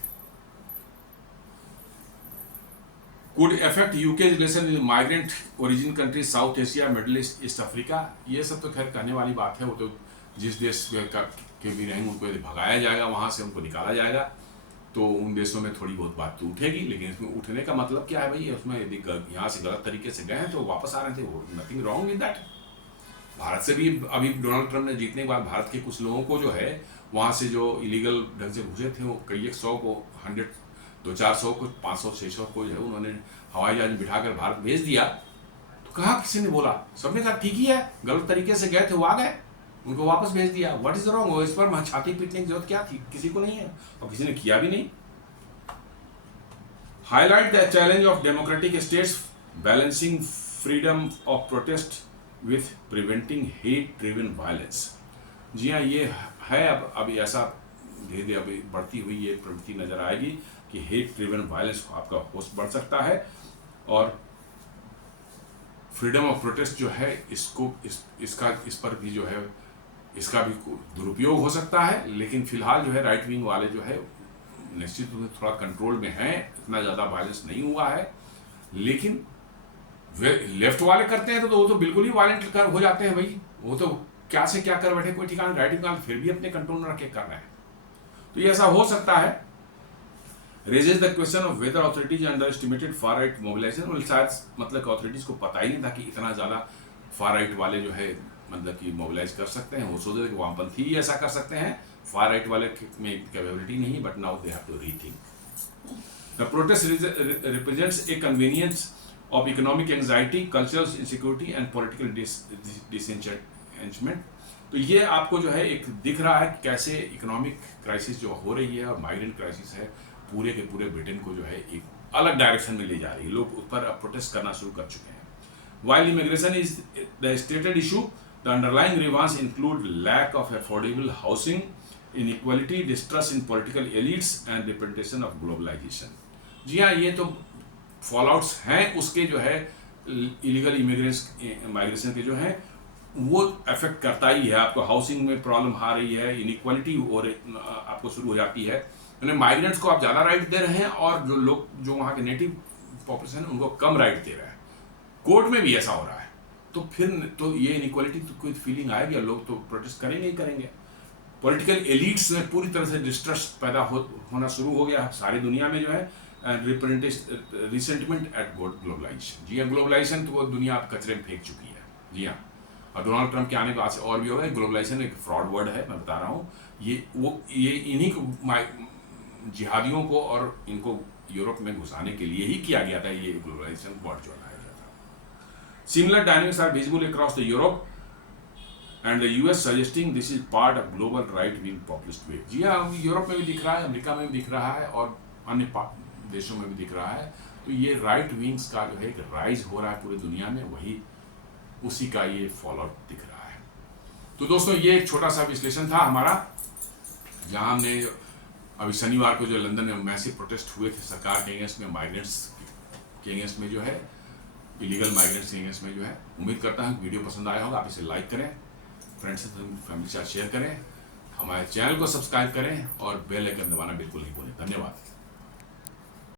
Could affect UK's relation with migrant origin countries, South Asia, Middle East, East Africa। ये सब तो खैर कहने वाली बात है, वो तो जिस देश के भी रहेंगे उनको यदि भगाया जाएगा, वहाँ से उनको निकाला जाएगा तो उन देशों में थोड़ी बहुत बात तो उठेगी, लेकिन इसमें उठने का मतलब क्या है भाई? उसमें यदि यहाँ से गलत तरीके से गए हैं तो वापस आ रहे थे, वो nothing wrong with that. Bharat से भी अभी डोनाल्ड ट्रंप ने जीतने के बाद भारत के कुछ लोगों को जो है वहाँ से जो इलीगल ढंग से घुसे थे, वो कई 100 को 100 200-400 को 500-600 को जो है उन्होंने हवाई जहाज में बिठाकर भारत भेज दिया। तो कहाँ किसी ने बोला, सबने कहा ठीक ही है, गलत तरीके से गए थे वो आ गए, उनको वापस भेज दिया। What is wrong? इस पर छाती पीटने की जरूरत क्या थी? किसी को नहीं है और किसी ने किया भी नहीं। Highlight the challenge of democratic states balancing freedom of protest with preventing hate driven violence. जी हाँ, ये है अब अभी ऐसा धीरे धीरे अभी बढ़ती हुई ये प्रवृत्ति नजर आएगी कि हेट ड्रिवन वायलेंस आपका होस्ट बढ़ सकता है और फ्रीडम ऑफ प्रोटेस्ट जो है इसको इस पर भी जो है इसका भी दुरुपयोग हो सकता है। लेकिन फिलहाल जो है राइट विंग वाले जो है निश्चित रूप से थोड़ा कंट्रोल में हैं, इतना ज़्यादा वायलेंस नहीं हुआ है। लेकिन लेफ्ट वाले करते हैं तो वो तो बिल्कुल ही वायलेंट हो जाते हैं भाई, वो तो क्या से क्या कर बैठे कोई ठिकाना, राइट विंग वाले फिर भी अपने कंट्रोल में रख के कर रहे हैं। तो ये ऐसा हो सकता है। Raises the question of whether authorities underestimated far right mobilisation. शायद मतलब कि ऑथोरिटीज को पता ही नहीं था कि इतना ज़्यादा फार राइट वाले जो है मतलब कि मोबिलाइज कर सकते हैं। वो सोचते थे कि वामपंथी ही ऐसा कर सकते हैं, फार राइट वाले में कैपेबिलिटी नहीं, but now they have to rethink. The protest represents a convenience of economic anxiety, cultural insecurity and political disenchantment. तो ये आपको जो है एक दिख रहा है कि कैसे इकोनॉमिक क्राइसिस जो हो रही है और माइग्रेंट क्राइसिस है पूरे के पूरे ब्रिटेन को जो है एक अलग डायरेक्शन में ले जा रही है। लोग उस पर अब प्रोटेस्ट करना शुरू कर चुके हैं। While immigration is the stated issue, the underlying grievance include lack of affordable housing, inequality, distrust in political elites and representation of globalization. जी हाँ, ये तो फॉलआउट्स हैं उसके जो है इलीगल माइग्रेशन के जो हैं, वो अफेक्ट करता ही है। आपको हाउसिंग में प्रॉब्लम आ रही है, इनइक्वालिटी और आपको शुरू हो जाती है। यानी माइग्रेंट्स को आप ज़्यादा राइट दे रहे हैं और जो लोग जो वहाँ के नेटिव पॉपुलेशन है उनको कम राइट दे रहे हैं। कोर्ट में भी ऐसा हो रहा है। तो फिर तो ये इनइक्वालिटी तो कोई फीलिंग आएगी और लोग तो प्रोटेस्ट करेंगे ही करेंगे। पॉलिटिकल एलिट्स में पूरी तरह से डिस्ट्रस्ट पैदा होना शुरू हो गया सारी दुनिया में जो है, रिसेंटमेंट एट ग्लोबलाइजेशन। जी हाँ, ग्लोबलाइजेशन तो वो दुनिया आप कचरे में फेंक चुकी है। जी हाँ, और डोनाल्ड ट्रंप के आने के बाद से और भी होगा। ग्लोबलाइजेशन एक फ्रॉड वर्ड है, मैं बता रहा हूँ। ये इन्हीं को जिहादियों को और इनको यूरोप में घुसाने के लिए ही किया गया था, ये ग्लोबलाइजेशन वर्ड जो लाया गया था। Similar dynamics are visible across the Europe and the US, suggesting this is part of global right wing populist wave. जी हाँ, यूरोप में भी दिख रहा है, अमेरिका में भी दिख रहा है और अन्य देशों में भी दिख रहा है। तो ये राइट विंग्स का जो है एक राइज हो रहा है पूरी दुनिया में, वही उसी का ये फॉलोअप दिख रहा है। तो दोस्तों, ये एक छोटा सा विश्लेषण था हमारा, जहां हमने अभी शनिवार को जो लंदन में मैसिव प्रोटेस्ट हुए थे सरकार के अगेंस्ट में, माइग्रेंट्स के अगेंस्ट में जो है, इलीगल माइग्रेंट्स के अगेंस्ट में जो है। उम्मीद करता हूँ वीडियो पसंद आया होगा। आप इसे लाइक करें, फ्रेंड्स से फैमिली के साथ शेयर करें, हमारे चैनल को सब्सक्राइब करें और बेल आइकन दबाना बिल्कुल नहीं भूलें। धन्यवाद।